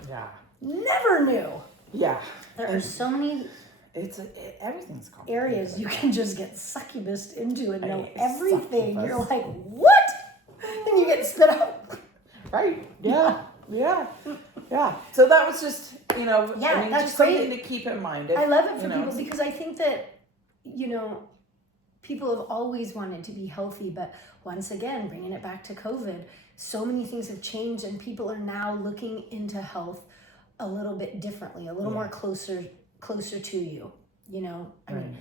never knew. Yeah. There are so many Everything's complicated. areas you can just get succubused into and know Right, everything. succubus. You're like, what? They you get spit out. Right. Yeah. Yeah. Yeah. So that was just, you know, Yeah, I mean, that's just something great. to keep in mind. I love it for you know, people because I think that, you know, people have always wanted to be healthy, but once again, bringing it back to COVID, so many things have changed and people are now looking into health a little bit differently, a little more closer to you, you know. I mean,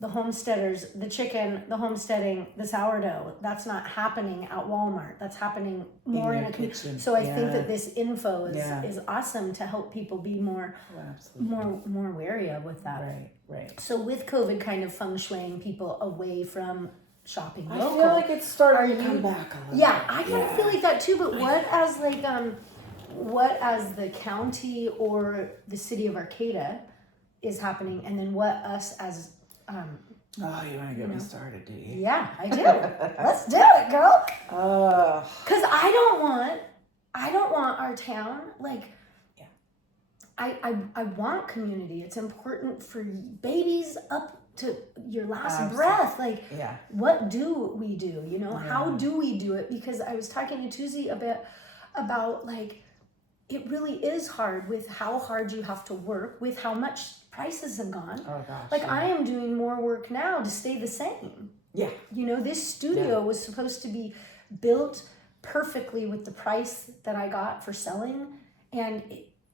the homesteaders, the chicken, the homesteading, the sourdough, that's not happening at Walmart. That's happening more in a kitchen. So I think that this info Yeah. is awesome to help people be more wary of with that. Right. So with COVID kind of feng shuiing people away from shopping I local. feel like it's starting to come back a little Yeah, bit. I kind of feel like that too. But what as the county or the city of Arcata is happening, and then what us as Oh, you want to get me started, do you? yeah, I do. Let's do it, girl. Because I don't want our town like. I want community. It's important for babies up to your last breath. Like, what do we do? You know, how do we do it? Because I was talking to Tuesday a bit about like, it really is hard with how hard you have to work, with how much prices have gone. Oh gosh. Like I am doing more work now to stay the same. Yeah. You know, this studio was supposed to be built perfectly with the price that I got for selling, and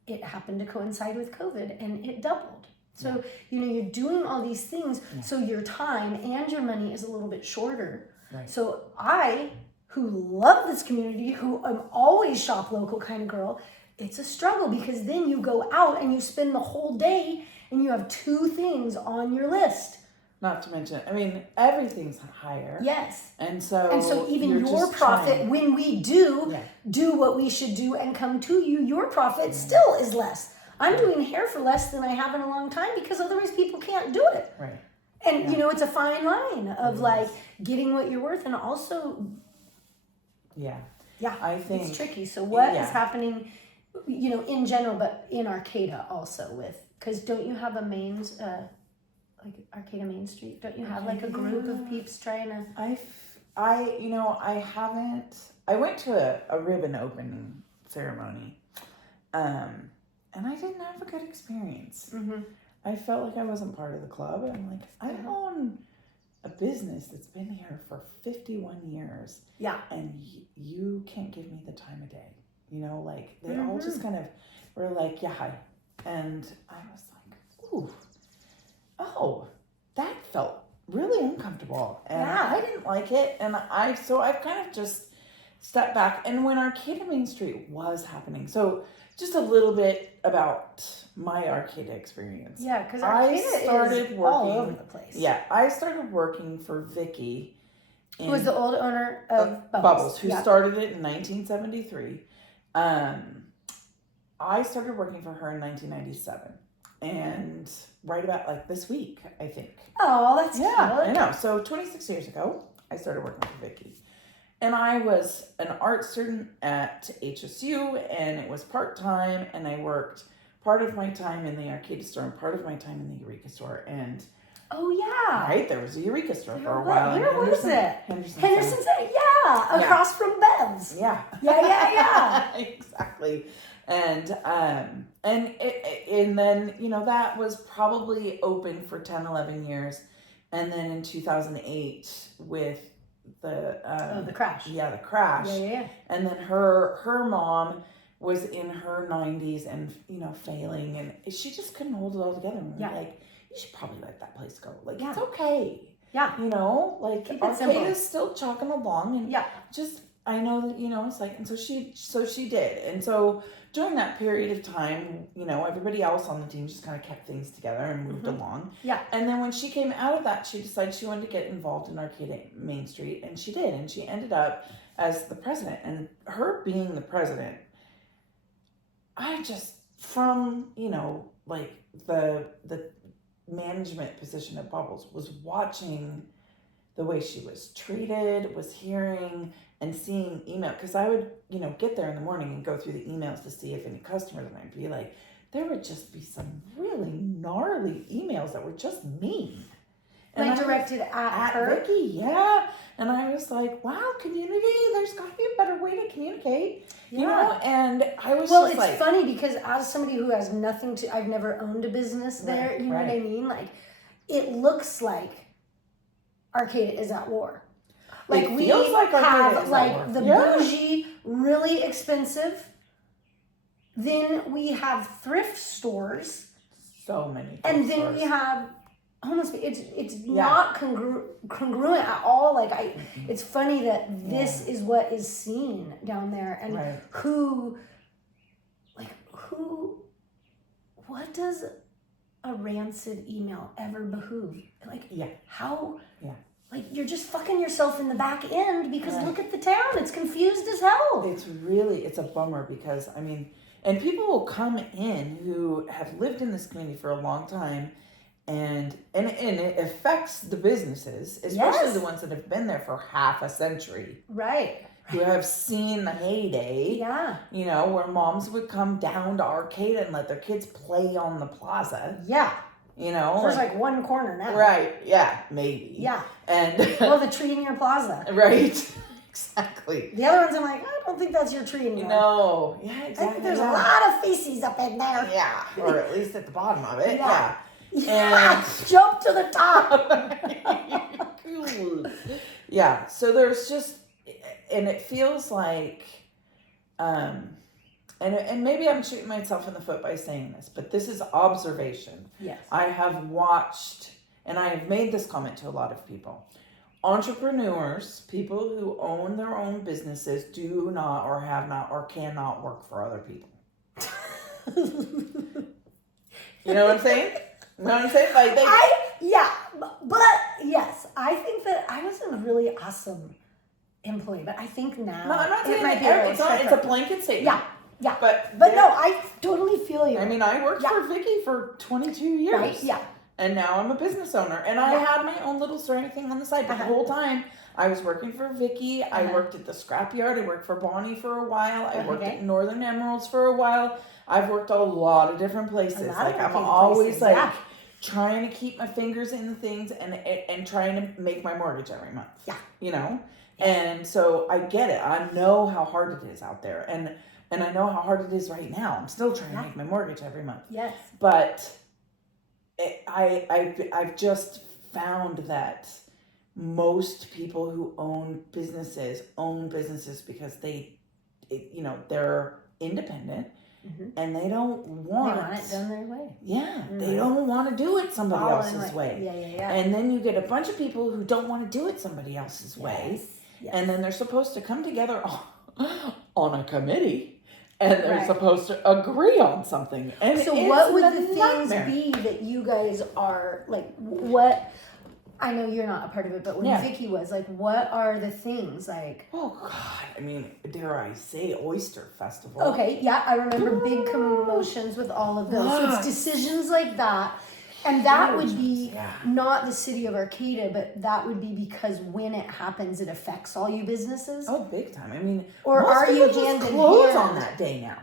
it happened to coincide with COVID and it doubled. So, you know, you're doing all these things, so your time and your money is a little bit shorter. Right. So I, who love this community, who am always shop local kind of girl, it's a struggle because then you go out and you spend the whole day and you have 2 things on your list. Not to mention, I mean, everything's higher. Yes. And so even you're your just profit, trying. when we do what we should do and come to you, your profit still is less. I'm doing hair for less than I have in a long time because otherwise people can't do it. Right. And you know, it's a fine line of like getting what you're worth and also I think it's tricky. So what is happening, you know, in general, but in Arcata also with, because don't you have a mains, like Arcata Main Street? Don't you have like a group of peeps trying to? I went to a ribbon opening ceremony, and I didn't have a good experience. Mm-hmm. I felt like I wasn't part of the club. I'm like, I own a business that's been here for 51 years. Yeah. And you can't give me the time of day. You know, like they all just kind of were like, hi. And I was like, ooh, oh, that felt really uncomfortable. And I didn't like it. And I've kind of just stepped back. And when Arcata Main Street was happening, so just a little bit about my Arcata experience. Yeah, because Arcata is all over the place. Yeah, I started working for Vicky. Who was the old owner of Bubbles. Who started it in 1973. I started working for her in 1997. And right about like this week, I think. Oh, that's cute. I know. So 26 years ago, I started working for Vicky. And I was an art student at HSU, and it was part-time, and I worked part of my time in the Arcata store and part of my time in the Eureka store. And right, there was a Eureka store for a while. Where was it? Henderson. Across from Bev's. Yeah. Exactly. And then, you know, that was probably open for 10, 11 years. And then in 2008 with the crash. Yeah, the crash. Yeah. And then her mom was in her 90s and, you know, failing, and she just couldn't hold it all together. And we're like, you should probably let that place go. Like, it's okay. Yeah. You know, like Arcata's still chugging along, and just, I know that, you know, it's like, and so she did. And so during that period of time, you know, everybody else on the team just kind of kept things together and moved along. Yeah. And then when she came out of that, she decided she wanted to get involved in Arcata Main Street, and she did. And she ended up as the president. And her being the president, I just, from, you know, like the management position at Bubbles, was watching the way she was treated, was hearing and seeing email, because I would, you know, get there in the morning and go through the emails to see if any customers might be like, there would just be some really gnarly emails that were just mean. And Like I directed at at her? Vicky, yeah. And I was like, wow, community, there's got to be a better way to communicate. Yeah. You know, and I was Well, just it's like, funny because as somebody who has nothing to, I've never owned a business there, Right, you know what I right. mean? Like, it looks like Arcata is at war. Like, It we feels like Arcata have, is at like, war. the Yeah. bougie, really expensive. Then we have thrift stores. so many. And then stores. we have homeless people. It's Yeah. not congruent at all. Like, it's funny that this is what is seen down there. And Right. what does a rancid email ever behoove? Like, Yeah. how, Yeah. like, you're just fucking yourself in the back end because Right. look at the town. It's confused as hell. It's a bummer because, I mean, and people will come in who have lived in this community for a long time, and it affects the businesses, especially Yes. the ones that have been there for half a century, Right. who have seen the heyday, Yeah. you know, where moms would come down to Arcata and let their kids play on the plaza, Yeah. you know. There's like one corner now. Right, yeah, maybe. Yeah. And, Well, the tree in your plaza. right, exactly. The other ones, I'm like, I don't think that's your tree anymore. No, yeah, I exactly. think there's yeah. a lot of feces up in there. Yeah, or at least at the bottom of it. Yeah. Yeah. Jump to the top. Yeah. So there's just, and it feels like, and maybe I'm shooting myself in the foot by saying this, but this is observation. Yes. I have watched, and I have made this comment to a lot of people. Entrepreneurs, people who own their own businesses, do not or have not or cannot work for other people. You know what I'm saying? You know what I'm saying? Like But yes, I think that I was a really awesome employee, but I think now no, I'm not saying might that be a it's little not. It's a different. blanket statement. Yeah, yeah. But But no, I totally feel you. I mean, I worked Yeah. for Vicky for 22 years. Right? Yeah. And now I'm a business owner, and I Yeah. had my own little certain thing on the side. But the whole time, I was working for Vicky. I worked at the scrapyard. I worked for Bonnie for a while. I worked Okay. at Northern Emeralds for a while. I've worked a lot of different places. A lot of Like I'm different always places, like yeah. trying to keep my fingers in the things and trying to make my mortgage every month. Yeah. You know, and so I get it. I know how hard it is out there, and I know how hard it is right now. I'm still trying to make my mortgage every month. Yes. But I've just found that most people who own businesses because they're independent and they don't want, They want it done their way. Yeah, they don't want to do it somebody Following else's way. Yeah. And then you get a bunch of people who don't want to do it somebody else's way. Yes. And then they're supposed to come together on a committee. And they're Right. supposed to agree on something. And So it's what would a the things nightmare. be that you guys are like? What? I know you're not a part of it, but when Yeah. Vicky was like, what are the things like? Oh God! I mean, dare I say, Oyster Festival? Okay, yeah, I remember big commotions with all of those. So Lots. it's decisions like that, and that would be Yeah. not the city of Arcata, but that would be because when it happens, it affects all you businesses. Oh, big time! I mean, Or most are you people hand just in close hand? on that day now?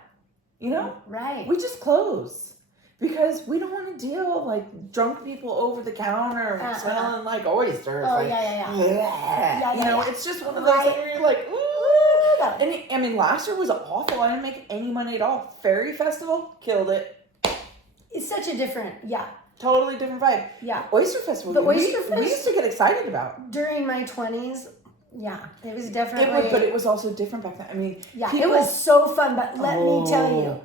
You know, Right. we just close because we don't want to deal with like drunk people over the counter smelling like oysters. Oh like, yeah. Yeah, you know, yeah. it's just one of those Right. where you're like, ooh. I mean, last year was awful. I didn't make any money at all. Fairy Festival killed it. It's such a different, Totally different vibe. yeah. Oyster Festival. The we Oyster used to get excited about. During my 20s, yeah, it was definitely. But it was also different back then. I mean, Yeah, people, it was so fun, but let me tell Oh. you,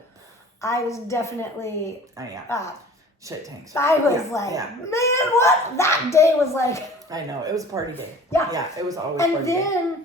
I was definitely, yeah, shit tanks. I was Yeah, like, yeah. man, what? That day was like, I know, it was a party day. Yeah. Yeah, it was always and party day. then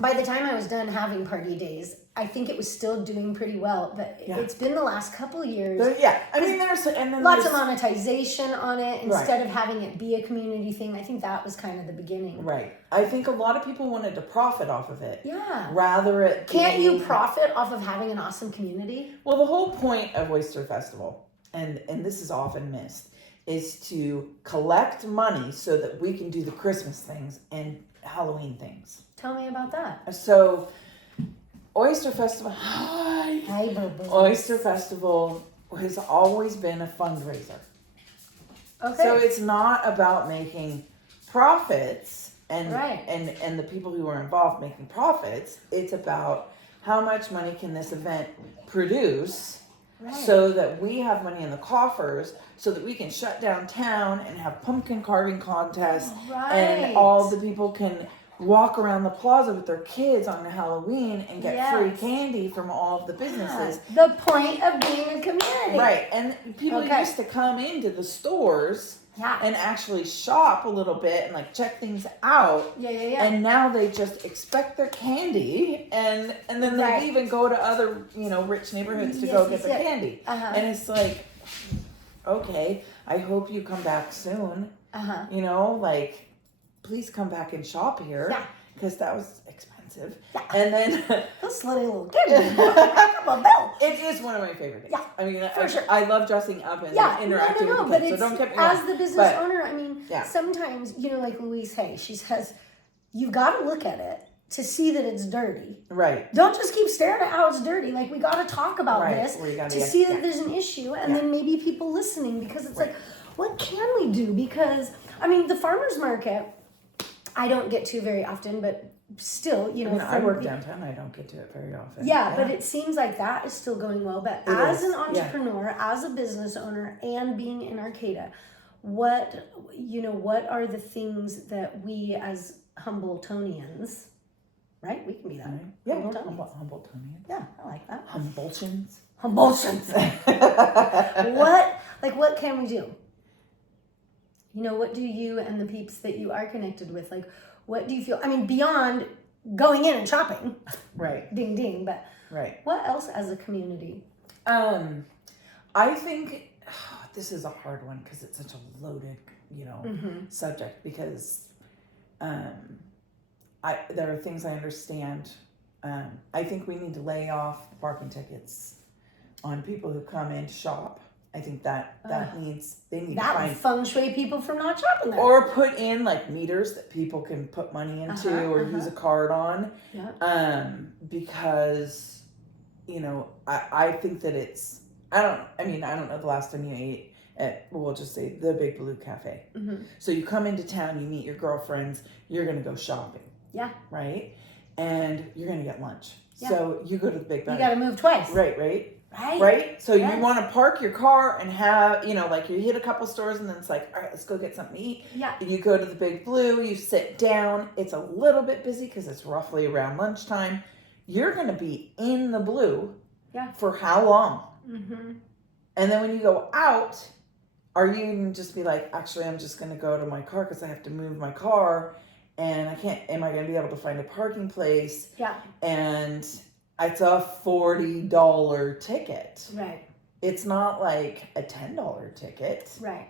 by the time I was done having party days, I think it was still doing pretty well, but Yeah. it's been the last couple of years. Yeah, I mean, and then Lots of there's- monetization on it instead of having it be a community thing. I think that was kind of the beginning. Right. I think a lot of people wanted to profit off of it. Yeah. Rather it Can't you being- profit off of having an awesome community? Well, the whole point of Oyster Festival, and this is often missed, is to collect money so that we can do the Christmas things and Halloween things. Tell me about that. So, Oyster Festival, hi. Hi, boo-boo. Oyster Festival has always been a fundraiser. Okay. So it's not about making profits and Right. and the people who are involved making profits. It's about how much money can this event produce Right. so that we have money in the coffers so that we can shut down town and have pumpkin carving contests and all the people can walk around the plaza with their kids on Halloween and get free Yes. candy from all of the businesses. The point of being a community. Right. And people Okay. used to come into the stores Yeah. and actually shop a little bit and like check things out. Yeah, yeah, yeah. And now they just expect their candy and then they Right. leave and go to other, rich neighborhoods to Yes, go get yes, their yes. candy. Uh-huh. And it's like, okay, I hope you come back soon. Like, please come back and shop here. Yeah. Because that was expensive. Yeah. And then This little kid. Come on, Bill. it is one of my favorite days. Yeah, I mean, for sure. I love dressing up and Yeah, interacting no, with the but kids. it's, So don't get me as wrong. the business But- owner, I mean, Yeah. sometimes, like Louise Hay, she says, you've got to look at it to see that it's dirty. Right. Don't just keep staring at how it's dirty. Like, we got to talk about Right, this where you gotta to be- see that yeah. there's an issue, and Yeah. then maybe people listening, because it's Right. like, what can we do? Because, I mean, the farmer's market, I don't get to very often, but still, I from work the- downtown. I don't get to it very often. Yeah, but it seems like that is still going well. But It as is, an entrepreneur, as a business owner, and being in Arcata, what are the things that we as Humbletonians, right? We can be that. Right. Yeah. Humbletonians. Humbletonians. Yeah, I like that. Humbletonians. Humbletonians. What can we do? What do you and the peeps that you are connected with, like, what do you feel? I mean, beyond going in and shopping, Right. ding ding, but Right. what else as a community? I think this is a hard one because it's such a loaded, subject. Because, there are things I understand. I think we need to lay off the parking tickets on people who come in to shop. I think that they need to That would find feng shui people from not shopping there. or put in like meters that people can put money into or use a card on. Yeah. Because I think that it's I don't know the last time you ate at, we'll just say the Big Blue Cafe. Mm-hmm. So you come into town, you meet your girlfriends, you're gonna go shopping. Yeah. Right? And you're gonna get lunch. Yeah. So you go to the Big You Bag. got to move twice. Right. Right? So Yes. you want to park your car and have, like you hit a couple stores and then it's like, all right, let's go get something to eat. Yeah. You go to the Big Blue, you sit down. It's a little bit busy because it's roughly around lunchtime. You're going to be in the Blue for how long? Mm-hmm. And then when you go out, are you going to just be like, actually, I'm just going to go to my car because I have to move my car and am I going to be able to find a parking place? Yeah. And it's a $40 ticket. Right. It's not like a $10 ticket. Right.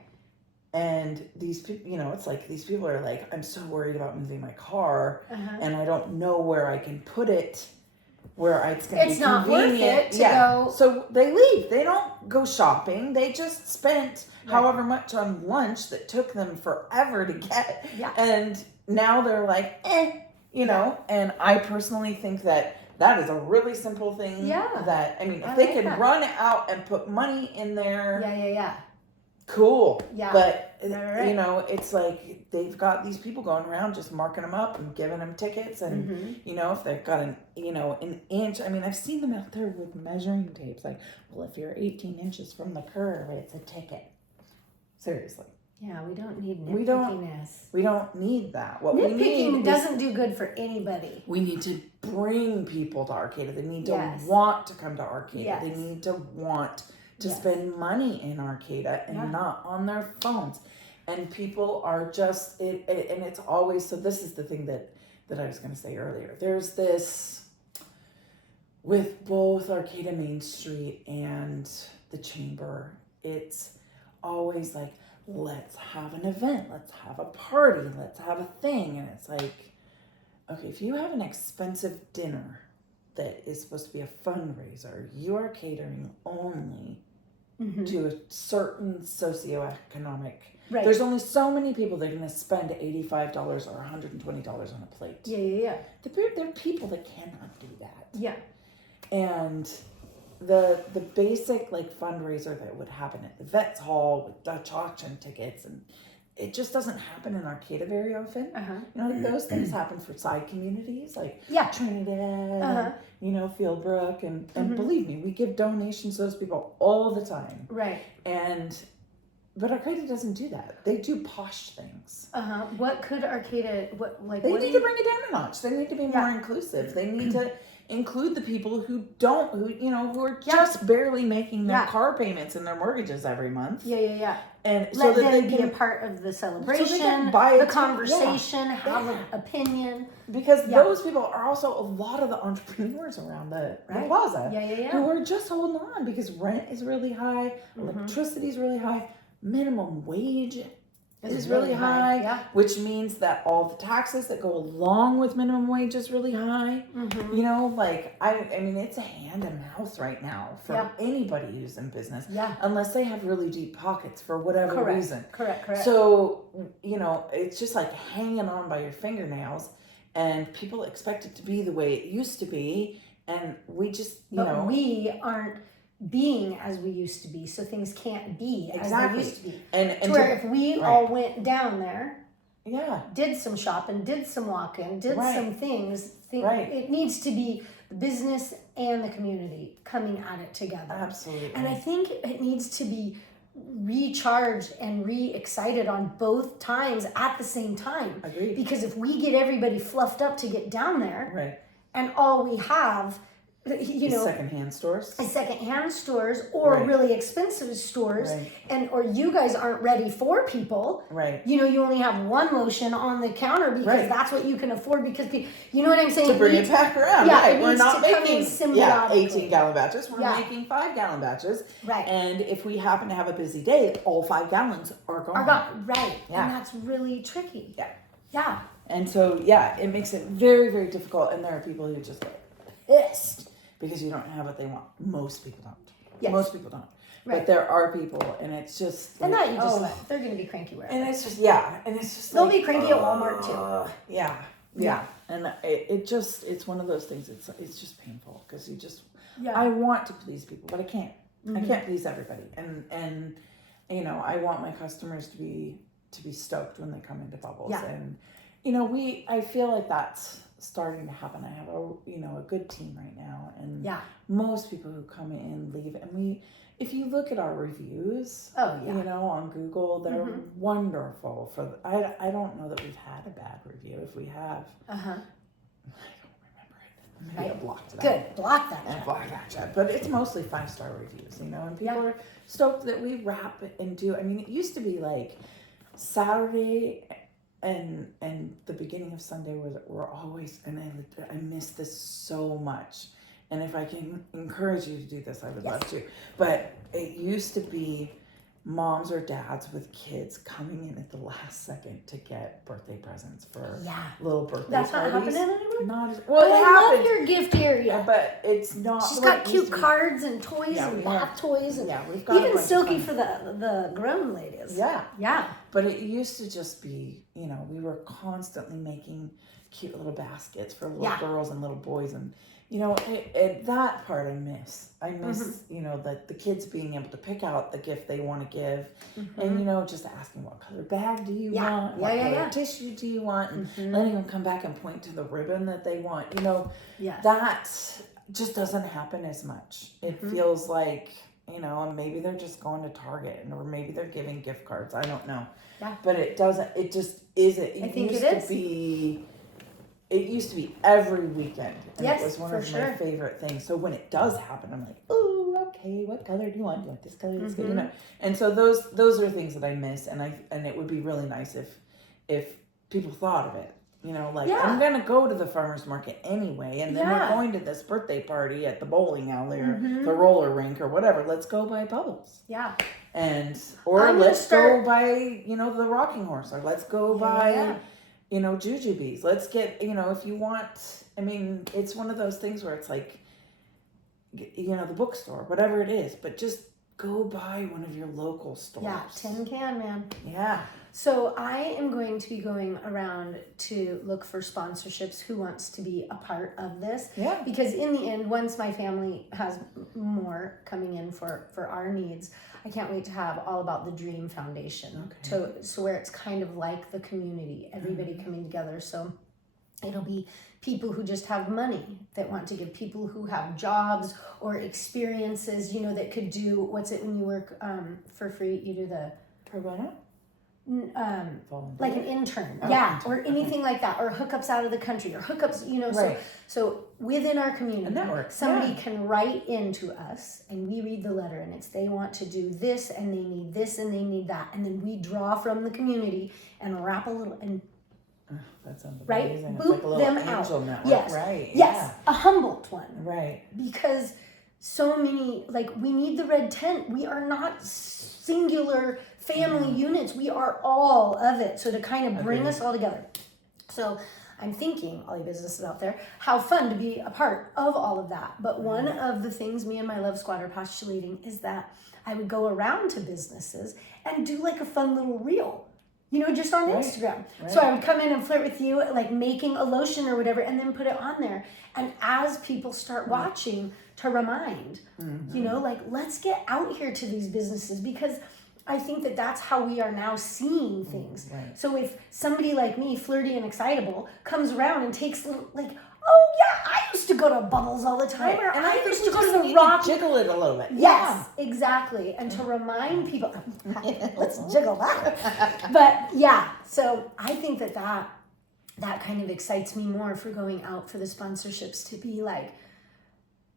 And these people, it's like these people are like, I'm so worried about moving my car and I don't know where I can put it where it's going to be It's not worth convenient. it to go. So they leave. They don't go shopping. They just spent however much on lunch that took them forever to get. Yeah. And now they're like, and I personally think that is a really simple thing. Yeah. That, if I they like could that. run out and put money in there. Yeah. Cool. Yeah. But, Right. it's like they've got these people going around just marking them up and giving them tickets. And, if they've got an inch, I've seen them out there with measuring tapes. Like, well, if you're 18 inches from the curb, it's a ticket. Seriously. Yeah, we don't need We don't- nitpickiness. We don't need that. What we Nitpicking need doesn't do good for anybody. we need to bring people to Arcata. They need to Yes. want to come to Arcata. Yes. They need to want to Yes. spend money in Arcata and not on their phones. And people are just and it's always so. This is the thing that I was going to say earlier. There's this with both Arcata Main Street and the Chamber. It's always like, let's have an event, let's have a party, let's have a thing. And it's like, okay, if you have an expensive dinner that is supposed to be a fundraiser, you are catering only to a certain socioeconomic. Right. There's only so many people that are going to spend $85 or $120 on a plate. Yeah. There are people that cannot do that. Yeah. And the basic like fundraiser that would happen at the Vets Hall with Dutch auction tickets, and it just doesn't happen in Arcata very often. You know, those things happen for side communities like Trinidad, and, you know, Fieldbrook, and believe me, we give donations to those people all the time. Right. But Arcata doesn't do that. They do posh things. What could Arcata, They need to bring it down a notch. They need to be more inclusive. They need to include the people who are just barely making their car payments and their mortgages every month. And so let that them they be can a part of the celebration, so they can buy the conversation, have an opinion. Because those people are also a lot of the entrepreneurs around the plaza who are just holding on because rent is really high, electricity is really high, minimum wage is really high, which means that all the taxes that go along with minimum wage is really high. You know, like I mean, it's a hand and mouth right now for anybody who's in business, unless they have really deep pockets for whatever reason. Correct. So, you know, it's just like hanging on by your fingernails, and people expect it to be the way it used to be, and we just, But we aren't being as we used to be, so things can't be as they used to be. And to where if we all went down there, did some shopping, did some walking, did some things, it needs to be the business and the community coming at it together. Absolutely. And I think it needs to be recharged and re-excited on both times at the same time. Agreed. Because if we get everybody fluffed up to get down there, and all we have, you know, secondhand stores, or really expensive stores, or you guys aren't ready for people, you know, you only have one lotion on the counter because that's what you can afford, because you know what I'm saying, to bring it back around. We're not making 18-gallon batches, we're making 5-gallon batches, and if we happen to have a busy day, all 5 gallons are gone. And that's really tricky. And so it makes it very, very difficult, and there are people who just get pissed because you don't have what they want. Most people don't. Most people don't. But there are people, and it's just and that you just they're gonna be cranky wherever. And it's just and it's just they'll be cranky at Walmart too. And it's one of those things. It's just painful because you just I want to please people, but I can't. I can't please everybody, and you know, I want my customers to be stoked when they come into Bubbles, and you know, I feel like that's starting to happen. I have a good team right now, and most people who come in leave, and if you look at our reviews, you know, on Google, they're wonderful. I don't know that we've had a bad review. If we have, I don't remember it. Maybe I blocked it out. Good, block that. And block that chat. But it's mostly 5-star reviews, you know, and people are stoked that we wrap and do. I mean, it used to be like Saturday and the beginning of Sunday were always, and I miss this so much. And if I can encourage you to do this, I would love to. But it used to be moms or dads with kids coming in at the last second to get birthday presents for little birthday That's parties. not happening anymore? Not as, I love your gift area. But it's not. She's got cute cards and toys and bath toys, and we've got even Silky for the grown ladies. But it used to just be, you know, we were constantly making cute little baskets for little girls and little boys, and you know, that part I miss. I miss, you know, the kids being able to pick out the gift they want to give, and you know, just asking what color bag do you want, what color tissue do you want, and letting them come back and point to the ribbon that they want. You know, that just doesn't happen as much. It feels like, you know, maybe they're just going to Target, or maybe they're giving gift cards. I don't know. But it doesn't. It just isn't. It used to be every weekend, and it was one of my favorite things. So when it does happen, I'm like, oh, okay, what color do you want? Do you want this color, this color? You know, and so those are things that I miss, and it would be really nice if people thought of it. You know, like I'm gonna go to the farmer's market anyway, and then we're going to this birthday party at the bowling alley or the roller rink or whatever. Let's go buy Bubbles. Or let's go buy, you know, the rocking horse, or let's go buy. You know, jujubes. Let's get, you know, if you want, I mean, it's one of those things where it's like, you know, the bookstore, whatever it is, but just go buy one of your local stores. Tin can, man. So I am going to be going around to look for sponsorships. Who wants to be a part of this? Yeah. Because in the end, once my family has more coming in for our needs, I can't wait to have All About the Dream Foundation. Okay. So where it's kind of like the community, everybody coming together. So it'll be people who just have money that want to give, people who have jobs or experiences, you know, that could do, what's it when you work for free? You do the Pro bono? Volunteer? like an intern, Oh, yeah, intern, or anything like that, or hookups out of the country, or hookups, you know. Right. So within our community, A network, somebody yeah. can write into us, and we read the letter, and it's they want to do this, and they need this, and they need that, and then we draw from the community and wrap a little and That sounds right, amazing. It's boot like a little them angel out. network. Yes, Right. yes, a Humboldt one. Yeah. Right. Because so many, like, we need the red tent. We are not singular family units. We are all of it. So to kind of bring Agreed. us all together. So I'm thinking, all you businesses out there, how fun to be a part of all of that. But one of the things me and my Love Squad are postulating is that I would go around to businesses and do like a fun little reel. You know, just on Right, Instagram. right. So I would come in and flirt with you, like making a lotion or whatever, and then put it on there. And as people start watching, to remind, you know, like, let's get out here to these businesses, because I think that that's how we are now seeing things. Right. So if somebody like me, flirty and excitable, comes around and takes little, like, oh yeah, I used to go to Bubbles all the time, or And I think used we to go just to need the Rock. jiggle it a little bit. Yes, exactly. And to remind people, let's jiggle that. But yeah, so I think that kind of excites me more for going out for the sponsorships, to be like,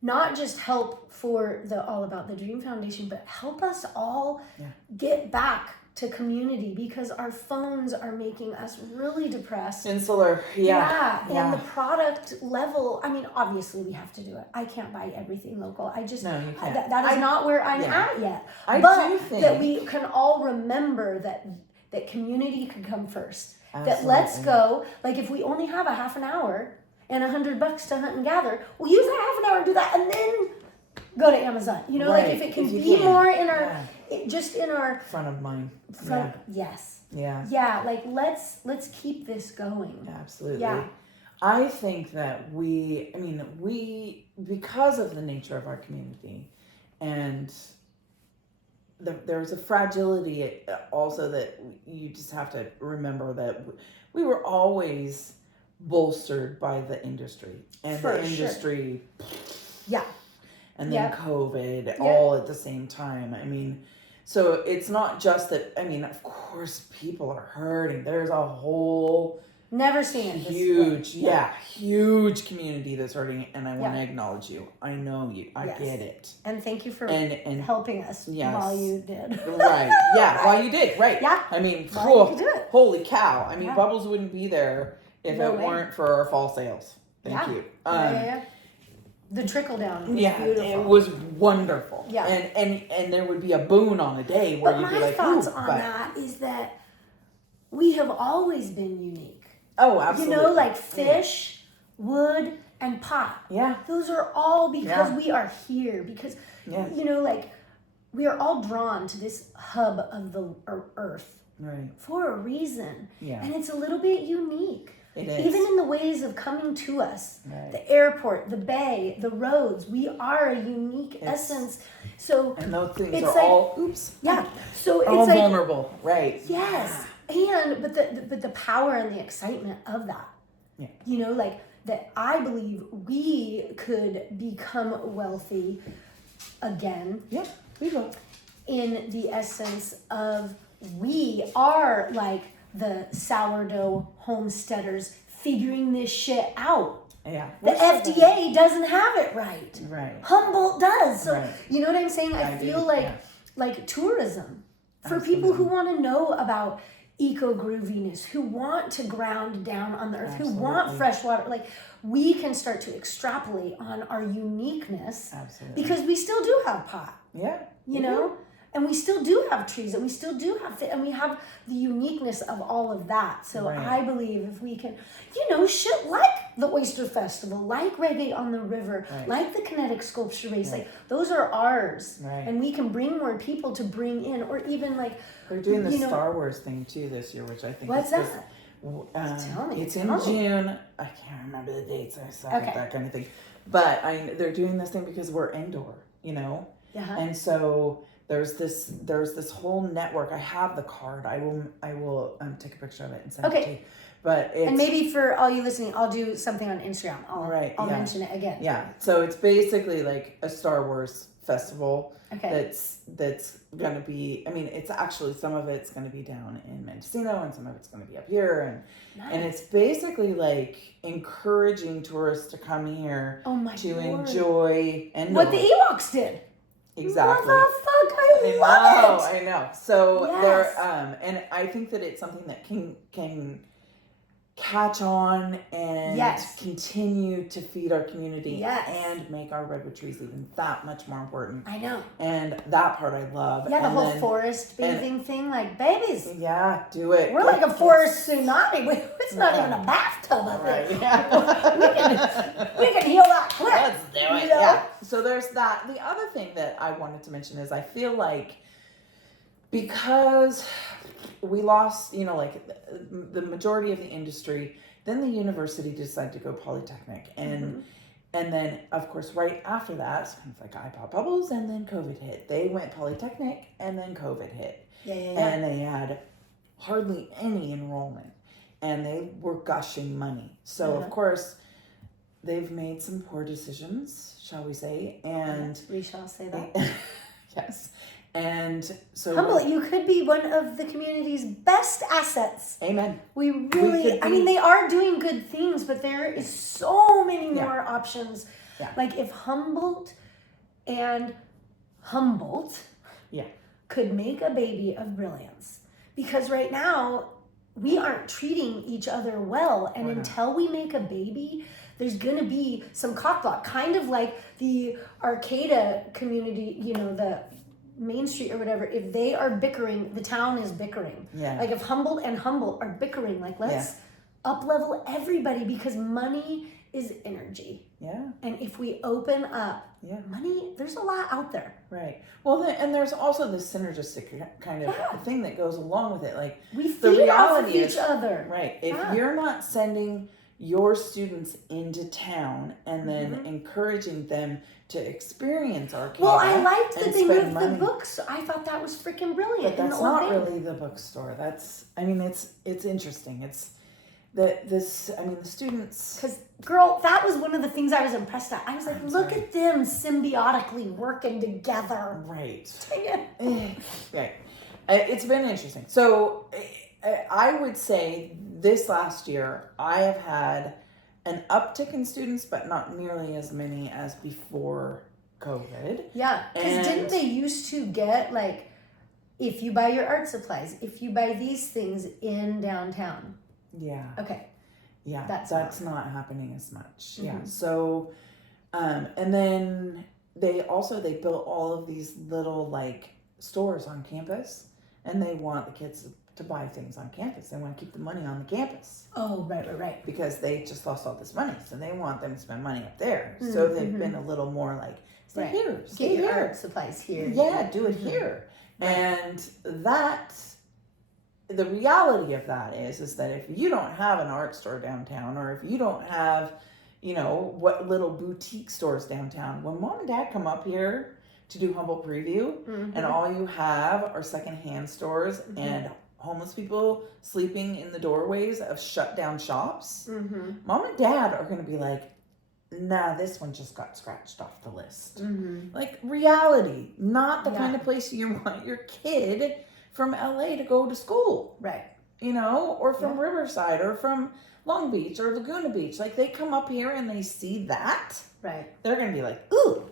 not just help for the All About the Dream Foundation, but help us all get back to community, because our phones are making us really depressed. Insular. Yeah. And the product level, I mean, obviously we have to do it. I can't buy everything local. I just, No, you can't. that is not where I'm yeah. at yet. I but do think that we can all remember that community could come first. That Absolutely. let's go, like, if we only have a half an hour and $100 to hunt and gather, we'll use that half an hour and do that, and then go to Amazon. You know, like, Right, if it can if you be can. more in our, just in our front of mind. front. Yes. Yeah. Like, let's keep this going. Absolutely. Yeah. I think that we, because of the nature of our community, and there's a fragility also that you just have to remember, that we were always bolstered by the industry, and For the industry, Yeah. and then Yep. COVID all at the same time. I mean, so it's not just that, of course people are hurting. There's a whole Never seen it. huge community that's hurting, and I want to Yeah. acknowledge you. I know you. I Yes. get it. And thank you for And helping us Yes. while you did. right, yeah, well, you did, right? Yeah. While you could do it. holy cow! Yeah. Bubbles wouldn't be there if No it way. weren't for our fall sales. Thank Yeah. you. Yeah. The trickle down was Yeah, beautiful. it was wonderful. Yeah. And there would be a boon on a day where But you'd be my like, thoughts ooh, on but, that is that we have always been unique. oh, absolutely. You know, like fish, wood, and pot. Yeah. Those are all because Yeah. we are here. Because, Yeah. you know, like, we are all drawn to this hub of the earth Right. for a reason. Yeah. And it's a little bit unique. It is. Even in the ways of coming to us. Right. The airport, the bay, the roads. We are a unique essence. So, And those things it's are like- all yeah. So it's all like, vulnerable. Right. yes. And but the power and the excitement of that. Yeah. You know, like, that I believe we could become wealthy again, Yeah, we will. in the essence of, we are like the sourdough homesteaders figuring this shit out. Yeah. The FDA doesn't have it right. Right. Humboldt does. So, Right. you know what I'm saying? I I feel do, like yeah. like tourism for people who want to know about eco-grooviness, who want to ground down on the earth, who want Absolutely. fresh water. Like, we can start to extrapolate on our uniqueness, Absolutely. because we still do have pot, Yeah. you know? And we still do have trees, and we still do have, and we have the uniqueness of all of that. So Right. I believe if we can, shit like the Oyster Festival, like Reggae on the River, Right. like the Kinetic Sculpture Race, Right. like those are ours. Right. And we can bring more people to bring in, or even like, They're doing the you know- Star Wars thing too this year, which I think what's is that? Tell me, it's in tell me. June. I can't remember the dates. I suck Okay. at that kind of thing. But they're doing this thing because we're indoor, Yeah. and so there's this whole network. I have the card. I will take a picture of it and send it to you. But it's, And maybe for all you listening, I'll do something on Instagram. I'll yeah. mention it again. Yeah. So it's basically like a Star Wars festival. Okay. That's gonna be. I mean, it's actually some of it's gonna be down in Mendocino, and some of it's gonna be up here, and it's basically like encouraging tourists to come here Oh my to Lord. enjoy and What the Ewoks did. exactly. Motherfucker, I love it. I know. So Yes. there, and I think that it's something that can catch on and Yes. continue to feed our community Yes. and make our redwood trees even that much more important. I know. And that part I love. Yeah, the And whole then- forest bathing thing, like babies. Yeah, do it. We're like a forest tsunami. It's not even a bathtub up Right. there. Yeah. We can heal that quick. Let's do it. You know? Yeah. So there's that. The other thing that I wanted to mention is I feel like because we lost, like the majority of the industry, then the university decided to go polytechnic, and then of course right after that, it's kind of like I pop bubbles, and then COVID hit. They went polytechnic, and then COVID hit, Yeah. and they had hardly any enrollment, and they were gushing money. So of course they've made some poor decisions, shall we say, and We shall say that. yes. And so Humble, you could be one of the community's best assets. amen. We really, could I mean, be- they are doing good things, but there is so many Yeah. more options. Yeah. Like if Humboldt and Humboldt Yeah. could make a baby of brilliance. Because right now, we aren't treating each other well. And We're not. until we make a baby, there's going to be some cockblock. Kind of like the Arcata community, the Main Street or whatever. If they are bickering, the town is bickering. Yeah. Like if Humboldt and Humboldt are bickering, like let's up level everybody, because money is energy. Yeah. And if we open up Yeah. money, there's a lot out there. Right. Well, and there's also this synergistic kind of Yeah. thing that goes along with it. Like We the feed off of reality each is, other. right. If Yeah. you're not sending your students into town and then encouraging them to experience Arcata. Well, I liked that and they spend moved money. the books. I thought that was freaking brilliant. But in that's the old not thing. really the bookstore. It's interesting. It's the students. Because, girl, that was one of the things I was impressed at. I was like, I'm look sorry. at them symbiotically working together. Right. Dang it. Right. It's been interesting. So I would say this last year, I have had an uptick in students, but not nearly as many as before COVID. Yeah, because didn't And- they used to get, like, if you buy your art supplies, if you buy these things in downtown. Yeah. Okay. Yeah. That's That's not happening as much. Yeah. Mhm. So, and then they built all of these little like stores on campus, and they want the kids to buy things on campus. They want to keep the money on the campus Oh, right. because they just lost all this money. So they want them to spend money up there. So they've been a little more like, stay Right. here, Get stay your here. art supplies here. Yeah, do it here. And the reality of that is that if you don't have an art store downtown, or if you don't have, what little boutique stores downtown, when mom and dad come up here to do Humboldt Preview, and all you have are secondhand stores and homeless people sleeping in the doorways of shut down shops, mom and dad are going to be like, nah, this one just got scratched off the list. Like reality, not the kind of place you want your kid from LA to go to school, Right. or from Riverside or from Long Beach or Laguna Beach. Like they come up here and they see that, Right. they're going to be like, ooh,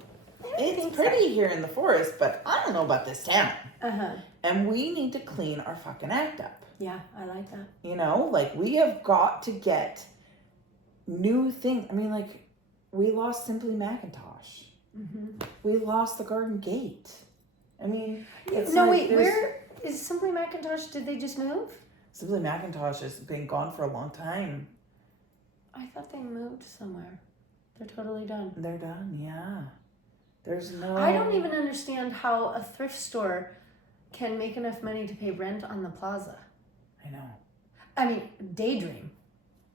think it's so. pretty here in the forest, but I don't know about this town. Uh-huh. And we need to clean our fucking act up. Yeah, I like that. Like we have got to get new things. I mean, like we lost Simply Macintosh. We lost the Garden Gate. I mean, it's No, like wait, there's- where is Simply Macintosh? Did they just move? Simply Macintosh has been gone for a long time. I thought they moved somewhere. They're totally done. They're done, yeah. There's no... I don't even understand how a thrift store can make enough money to pay rent on the plaza. I know. I mean, Daydream.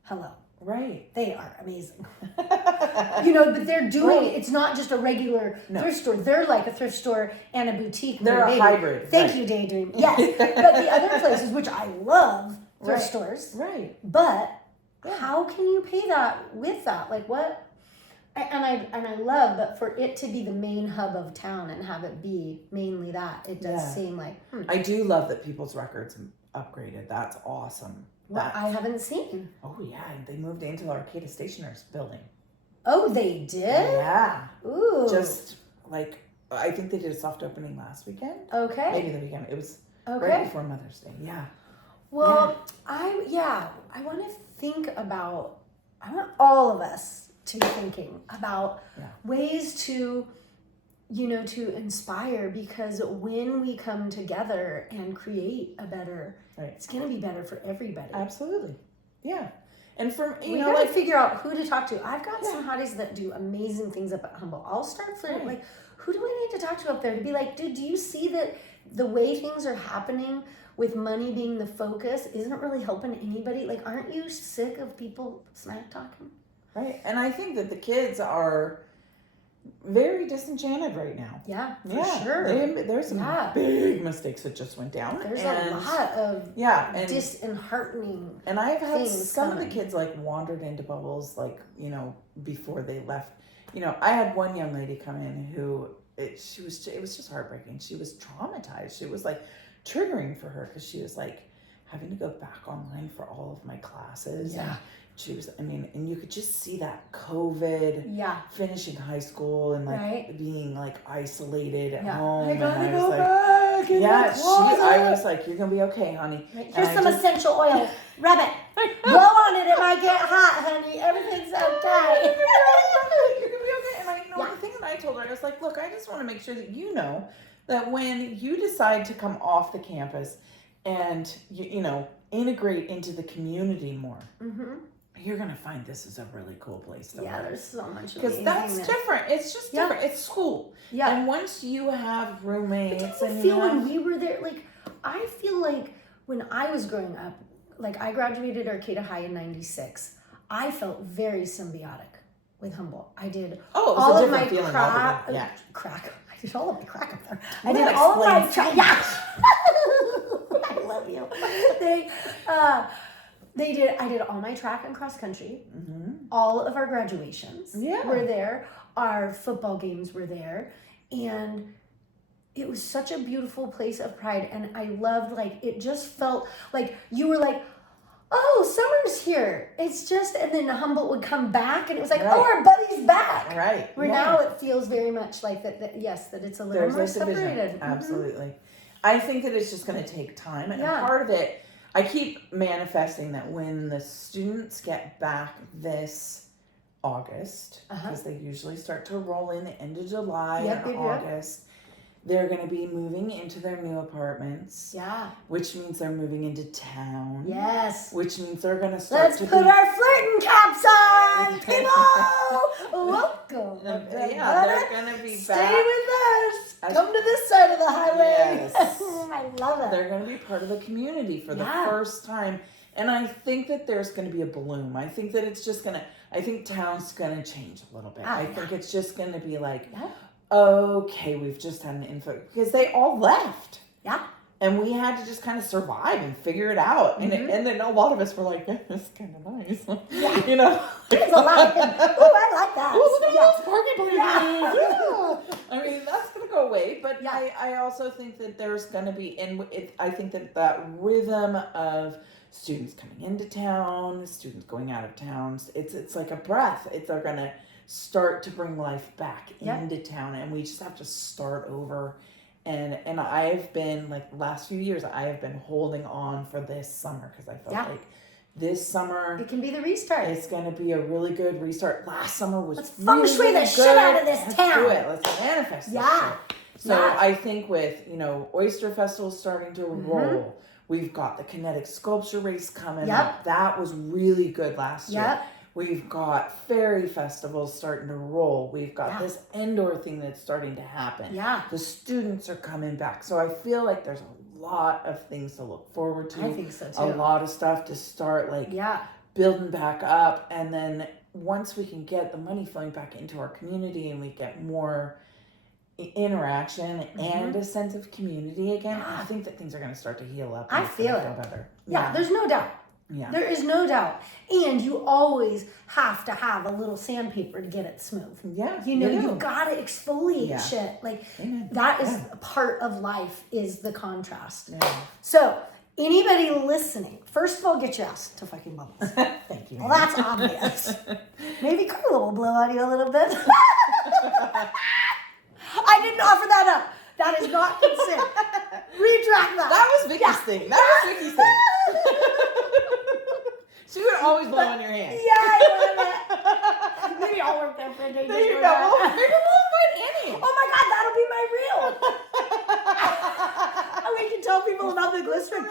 Hello. Right. They are amazing. But they're doing it. It's not just a regular thrift store. They're like a thrift store and a boutique. They're a hybrid. Thank you, Daydream. Yes. But the other places, which I love, thrift stores. Right. But how can you pay that with that? Like what? And I love, but for it to be the main hub of town and have it be mainly that, it does seem like. I do love that People's Records upgraded. That's awesome. Well, I haven't seen. Oh yeah, they moved into the Arcata Stationers building. Oh, they did? Yeah. Ooh. Just like I think they did a soft opening last weekend. Okay. Maybe the weekend. It was Okay. right before Mother's Day. Yeah. Well, I want to think about. I want all of us to be thinking about ways to, to inspire, because when we come together and create a better, it's going to be better for everybody. Absolutely. Yeah. And for we gotta figure out who to talk to. I've got some hotties that do amazing things up at Humble. I'll start flirting. Like, who do I need to talk to up there to be like, dude, do you see that the way things are happening with money being the focus isn't really helping anybody? Like, aren't you sick of people smack talking? Right. And I think that the kids are very disenchanted right now. Yeah, for sure. There's some big mistakes that just went down. There's a lot of disheartening. And I've had some of the kids like wandered into bubbles, like, before they left. I had one young lady come in who it was just heartbreaking. She was traumatized. She was like triggering for her because she was like having to go back online for all of my classes. Yeah. She was, and you could just see that COVID, finishing high school and like being like isolated at home. I gotta and I was go like, back in the closet. I was like, you're gonna be okay, honey. Here's some essential oil. Rub it. Blow on it. It might get hot, honey. Everything's okay. You're gonna be okay. And the thing that I told her, I was like, look, I just want to make sure that you know that when you decide to come off the campus and integrate into the community more. Mm-hmm. You're going to find this is a really cool place to live. Yeah, there's so much because that's different. It's just different. It's school. Yeah. And once you have roommates and feel when we were there, like, I feel like when I was growing up, like I graduated Arcata High in 96, I felt very symbiotic with Humboldt. I did all of my crack. I did all of my crack up there. I did all of my I love you. I did all my track and cross country. Mm-hmm. All of our graduations were there. Our football games were there. And it was such a beautiful place of pride. And I loved, like, it just felt like you were like, oh, summer's here. It's just, and then Humboldt would come back and it was like, oh, our buddy's back. Right. Where now it feels very much like that it's a little more separated. Mm-hmm. Absolutely. I think that it's just going to take time. And part of it, I keep manifesting that when the students get back this August, because they usually start to roll in the end of July and August, they're going to be moving into their new apartments. Yeah. Which means they're moving into town. Yes. Which means they're going to start Let's put our flirting caps on, people! Welcome. They're going to be Stay back. with us. Come to this side of the highway. Yes. I love it. They're going to be part of the community for the first time. And I think that there's going to be a bloom. I think that it's just going to, I think town's going to change a little bit. I think it's just going to be like, okay, we've just had an info, because they all left. Yeah. And we had to just kind of survive and figure it out. Mm-hmm. And then a lot of us were like, yeah, this is kind of nice. Yeah. It's a lot. Oh, I like that. Oh, look at those party places. Yeah. I mean, that's going to go away. But I also think that there's going to be, I think that rhythm of students coming into town, students going out of town, it's like a breath. They're going to start to bring life back into town. And we just have to start over. And I've been, like, the last few years, I have been holding on for this summer, because I felt like this summer, it can be the restart. It's going to be a really good restart. Last summer was Let's feng shui the shit out of this town. Let's do it. Let's manifest this shit. So Yeah. I think with, Oyster Festival starting to roll, we've got the kinetic sculpture race coming up. That was really good last year. We've got fairy festivals starting to roll. We've got this indoor thing that's starting to happen. Yeah. The students are coming back. So I feel like there's a lot of things to look forward to. I think so too. A lot of stuff to start building back up. And then once we can get the money flowing back into our community and we get more interaction and a sense of community again, I think that things are going to start to heal up. I feel it. Better. Yeah, there's no doubt. Yeah. There is no doubt. And you always have to have a little sandpaper to get it smooth. Yeah. You gotta exfoliate shit. Like that is part of life, is the contrast. Yeah. So anybody listening, first of all, get your ass to fucking bubbles. Thank you. Well, that's obvious. Maybe Carla will blow on you a little bit. I didn't offer that up. That is not consent. Retract that. That was Vicky's thing. That was Vicky's thing. She would always blow on your hand. Yeah, I love it. Maybe I'll work there for a day. There you go. Maybe we'll invite Annie. Oh my God, that'll be my reel. And we can tell people about the glycerin.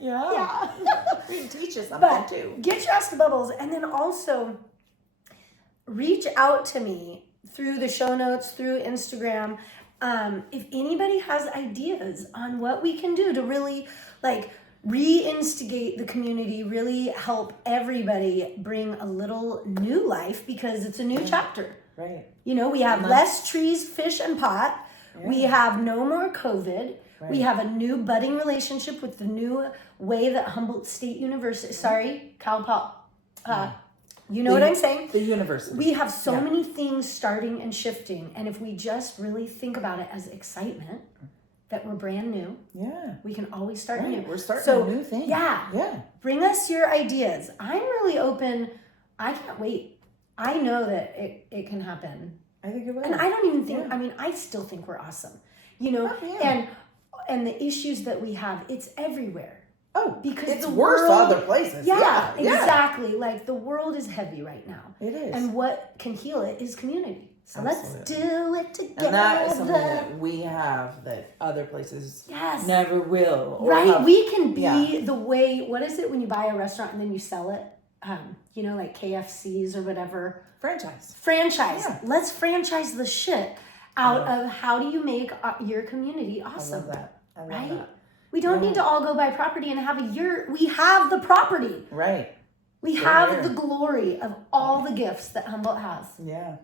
Yeah. We can teach you something too. Get your ass to bubbles, and then also reach out to me through the show notes, through Instagram. If anybody has ideas on what we can do to really reinstigate the community, really help everybody bring a little new life, because it's a new chapter. Right. We have less trees, fish, and pot. Yeah. We have no more COVID. Right. We have a new budding relationship with the new way that Humboldt State University, Cal Pop, what I'm saying? The university. We have so many things starting and shifting. And if we just really think about it as excitement, that we're brand new. Yeah. We can always start new. We're starting a new thing. Yeah. Bring us your ideas. I'm really open. I can't wait. I know that it can happen. I think it will. And I don't even think, I still think we're awesome. And the issues that we have, it's everywhere. Oh, because it's the worse world, other places. Yeah, exactly. Like the world is heavy right now. It is. And what can heal it is community. So let's do it together. And that is something that we have that other places never will. Or we can be the way, what is it when you buy a restaurant and then you sell it? Like KFCs or whatever. Franchise. Yeah. Let's franchise the shit out of how do you make your community awesome. I love that. We don't need to all go buy property and have we have the property. Right. We have the glory of all the gifts that Humboldt has. Yeah.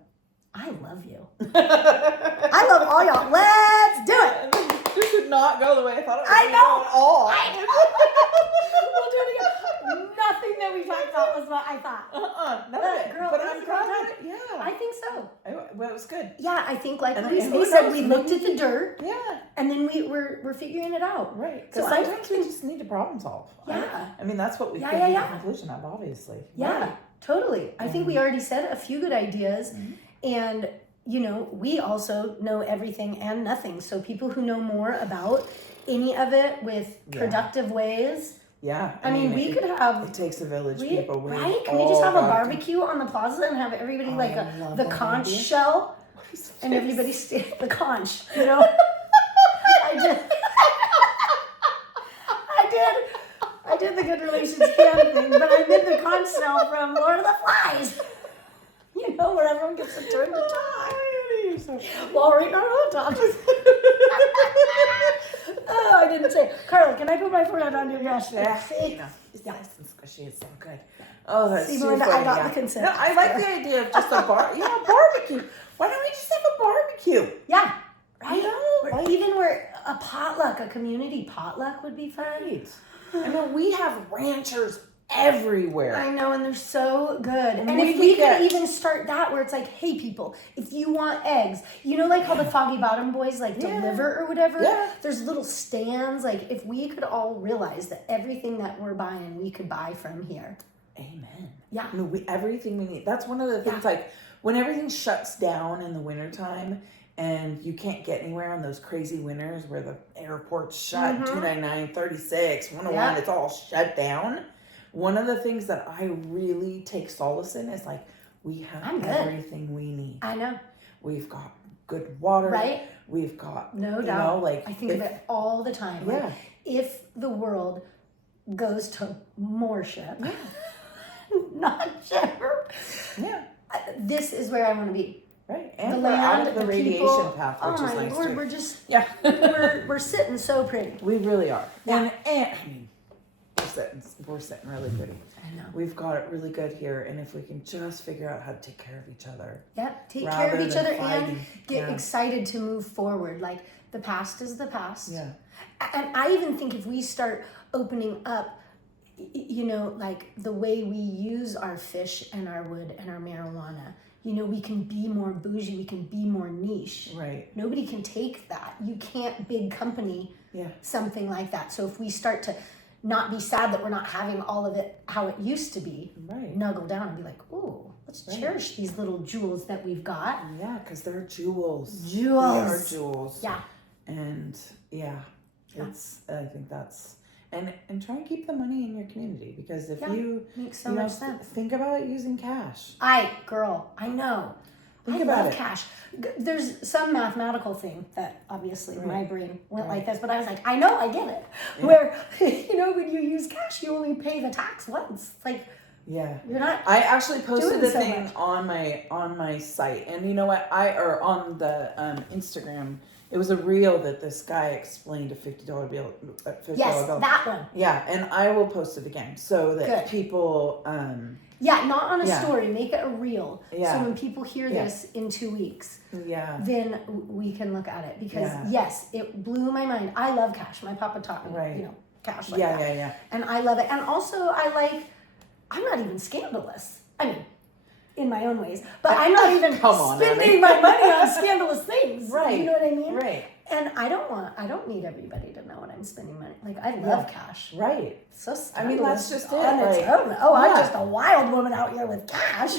I love you. I love all y'all. Let's do it. This did not go the way I thought it was going at all. We'll do it again. Nothing that we talked about was what I thought. No, girl, but I'm glad. Yeah. I think so. Well, it was good. Yeah, I think like and we said, we looked at the dirt. Yeah. And then we're figuring it out. Right. Because sometimes we just need to problem solve. Yeah. I mean, that's what we came to the conclusion of, obviously. Yeah, right. Totally. I think we already said a few good ideas. Mm-hmm. And, we also know everything and nothing. So people who know more about any of it with productive ways. Yeah. I mean, we could have... It takes a village, people. Right? Can we just have a barbecue on the plaza and have everybody the conch shell? And everybody the conch, I did the Good Relations can thing, but I did the conch shell from Lord of the Flies. Where everyone gets to turn the top. While we're eating our hot dogs. Oh, I didn't say. Carla, can I put my forehead on your breast? Yeah. It's nice and squishy. It's so good. Oh, that's See, too Melinda, funny. I got the consent. No, I like the idea of just a barbecue. Why don't we just have a barbecue? Yeah. Right? Even where a potluck, a community potluck would be fun. Right. I mean, we have ranchers everywhere. I know, and they're so good. And if we could even start that where it's like, hey people, if you want eggs, like how the Foggy Bottom Boys deliver or whatever, there's little stands. Like if we could all realize that everything that we're buying, we could buy from here. Amen. Yeah. I mean, everything we need. That's one of the things, like when everything shuts down in the wintertime and you can't get anywhere on those crazy winters where the airport's shut, 299, 36, 101, it's all shut down. One of the things that I really take solace in is we have everything we need. I know. We've got good water. Right. We've got, No you doubt. know, like I think of it all the time. Like, Yeah. if the world goes to more ship, not share, Yeah. this is where I want to be. Right. And The we're out land, of the the radiation people. path, Oh which my is nice Lord, too. we're just Yeah. we're sitting so pretty. We really are. Yeah. And I mean, we're sitting really pretty. I know. We've got it really good here, and if we can just figure out how to take care of each other. Yep. Take care rather of each than other fighting. and get Yeah. excited to move forward. Like, the past is the past. Yeah. And I even think if we start opening up, you know, like the way we use our fish and our wood and our marijuana, you know, we can be more bougie, we can be more niche. Right. Nobody can take that. You can't big company Yeah. something like that. So if we start to not be sad that we're not having all of it how it used to be, Right. knuckle down and be like, ooh, let's Right. cherish these little jewels that we've got. Yeah, because they're jewels. Jewels. They are jewels. Yeah. And it's I think that's and try and keep the money in your community, because if Yeah. you Makes so you know, much sense. think about using cash. I know. Think I about love it. cash. There's some mathematical thing that obviously my Right. brain went Right. like this, but I was like, I know, I get it. Where, you know, when you use cash, you only pay the tax once. Like, Yeah. you're not. I actually posted Doing the so thing much. on my site, and you know what? On the Instagram, it was a reel that this guy explained a $50 bill. Yes, bill. that one. Yeah, and I will post it again so that Good. people. Yeah, not on a Yeah. story. Make it a reel. Yeah. So when people hear Yeah. this in 2 weeks, Yeah. then we can look at it. Because Yeah. yes, it blew my mind. I love cash. My papa taught me, Right. you know, cash like Yeah. that. Yeah. And I love it. And also, I'm not even scandalous. I mean, in my own ways, but I'm not even Come on, spending Abby. my money on scandalous things. Right. You know what I mean? Right. And I don't need everybody to know what I'm spending money. Like, I love cash. Right. It's so I mean, that's scandalous just it, on its like, own. Oh, I'm yeah. just a wild woman out here with cash.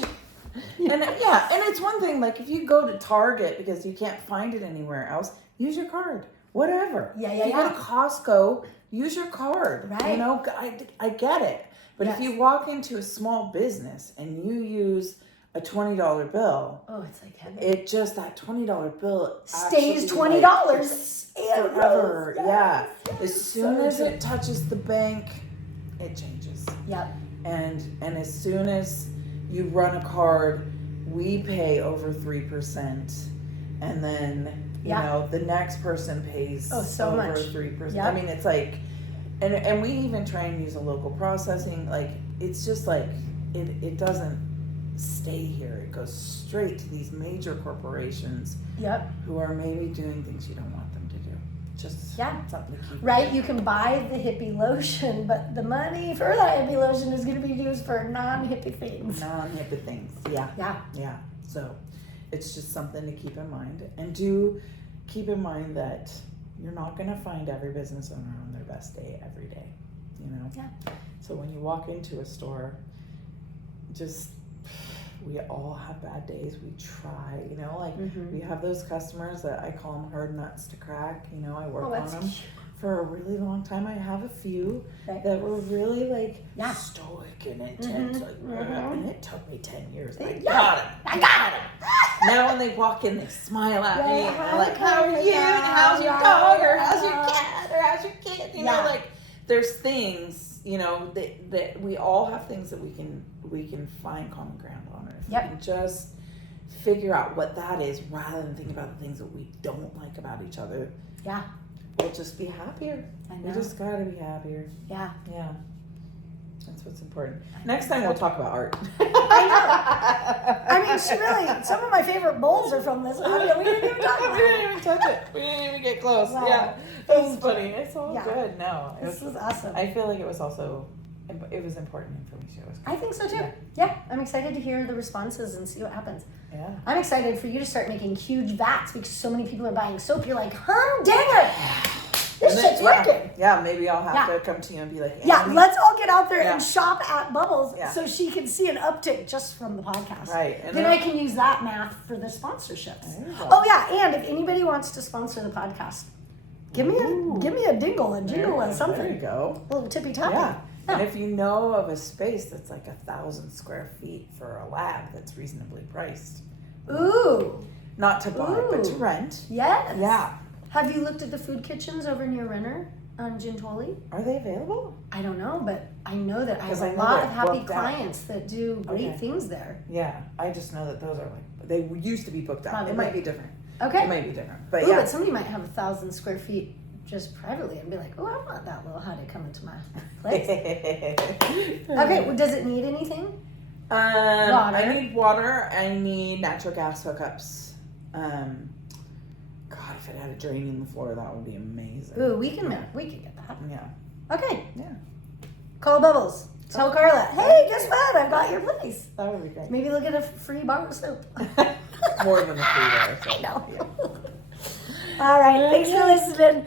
And and it's one thing, like, if you go to Target because you can't find it anywhere else, use your card. Whatever. Yeah, If you go to Costco, use your card. Right. You know, I get it. But if Yes. you walk into a small business and you use a $20 bill, Oh, it's like heaven. it just, that $20 bill Stays actually, $20 like, forever. Yes, Yeah. yes. As soon So as true. it touches the bank, it changes. Yep. And as soon as you run a card, we pay over 3%, and then you Yeah. know the next person pays so over much. 3%. Yep. I mean, it's like, and we even try and use a local processing. Like, it's just like it doesn't stay here. It goes straight to these major corporations Yep. who are maybe doing things you don't want them to do. Just Yeah. something to keep. Right? You can buy the hippie lotion, but the money for that hippie lotion is going to be used for non-hippie things. Non-hippie things. Yeah. Yeah. Yeah, so it's just something to keep in mind. And do keep in mind that you're not going to find every business owner on their best day every day, you know? Yeah. So when you walk into a store, just, we all have bad days. We try, you know, like Mhm. we have those customers that I call them hard nuts to crack, you know, I work Oh, on that's them cute. for a really long time. I have a few Right. that were really like Yeah. stoic and intense, like, and it took me 10 years. I Yeah. got him. I got him. Now when they walk in, they smile at me and they're like, "How are you? And how's your dog? Or how's your cat? Or how's your kid?" You know, Yeah. like there's things, you know, that we all have things that we can find common ground on. Or if Yep. we can just figure out what that is, rather than think about the things that we don't like about each other, Yeah. we'll just be happier. I We know. just gotta be happier. Yeah. Yeah. That's what's important. Next time we'll talk about art. I mean, really, some of my favorite bowls are from this. I mean, we didn't even talk about We didn't it. even touch it. We didn't even get close. Wow. Yeah. That was funny. It's all Yeah. good. No. This was awesome. I feel like it was also, it was important information. It was I think so too. Yeah. Yeah, I'm excited to hear the responses and see what happens. Yeah. I'm excited for you to start making huge vats because so many people are buying soap. You're like, dang it! This And then- shit's working. Yeah, maybe I'll have Yeah. to come to you and be like, Yeah, Annie. let's all get out there Yeah. and shop at Bubbles Yeah. so she can see an uptick just from the podcast. Right. And Then I can use that math for the sponsorships. There you go. Oh yeah, and if anybody wants to sponsor the podcast, give me a dingle and jingle and something. There you go. A little tippy toppy. Yeah. And if you know of a space that's like 1,000 square feet for a lab that's reasonably priced, Ooh. Not to buy, but to Ooh. rent. Yes. Yeah. Have you looked at the food kitchens over near Renner on Gintoli? Are they available? I don't know, but I know that I have 'Cause I a know lot they're of happy booked out. clients that do great Okay. things there. Yeah. I just know that those are like, they used to be booked out. Probably. It might be different. It Okay. might be different. But Ooh, yeah. but somebody might have 1,000 square feet just privately and be like, oh, I want that little hottie come into my place. Okay, well, does it need anything? I Water. need water. I need natural gas hookups. God, if it had a drain in the floor, that would be amazing. Ooh, we can get that. Yeah. Okay. Yeah. Call Bubbles. Tell Carla, hey, guess what? I've got your place. That would be great. Maybe they'll get a free bar of soap. More than a $3. I know. All right. Thanks for listening.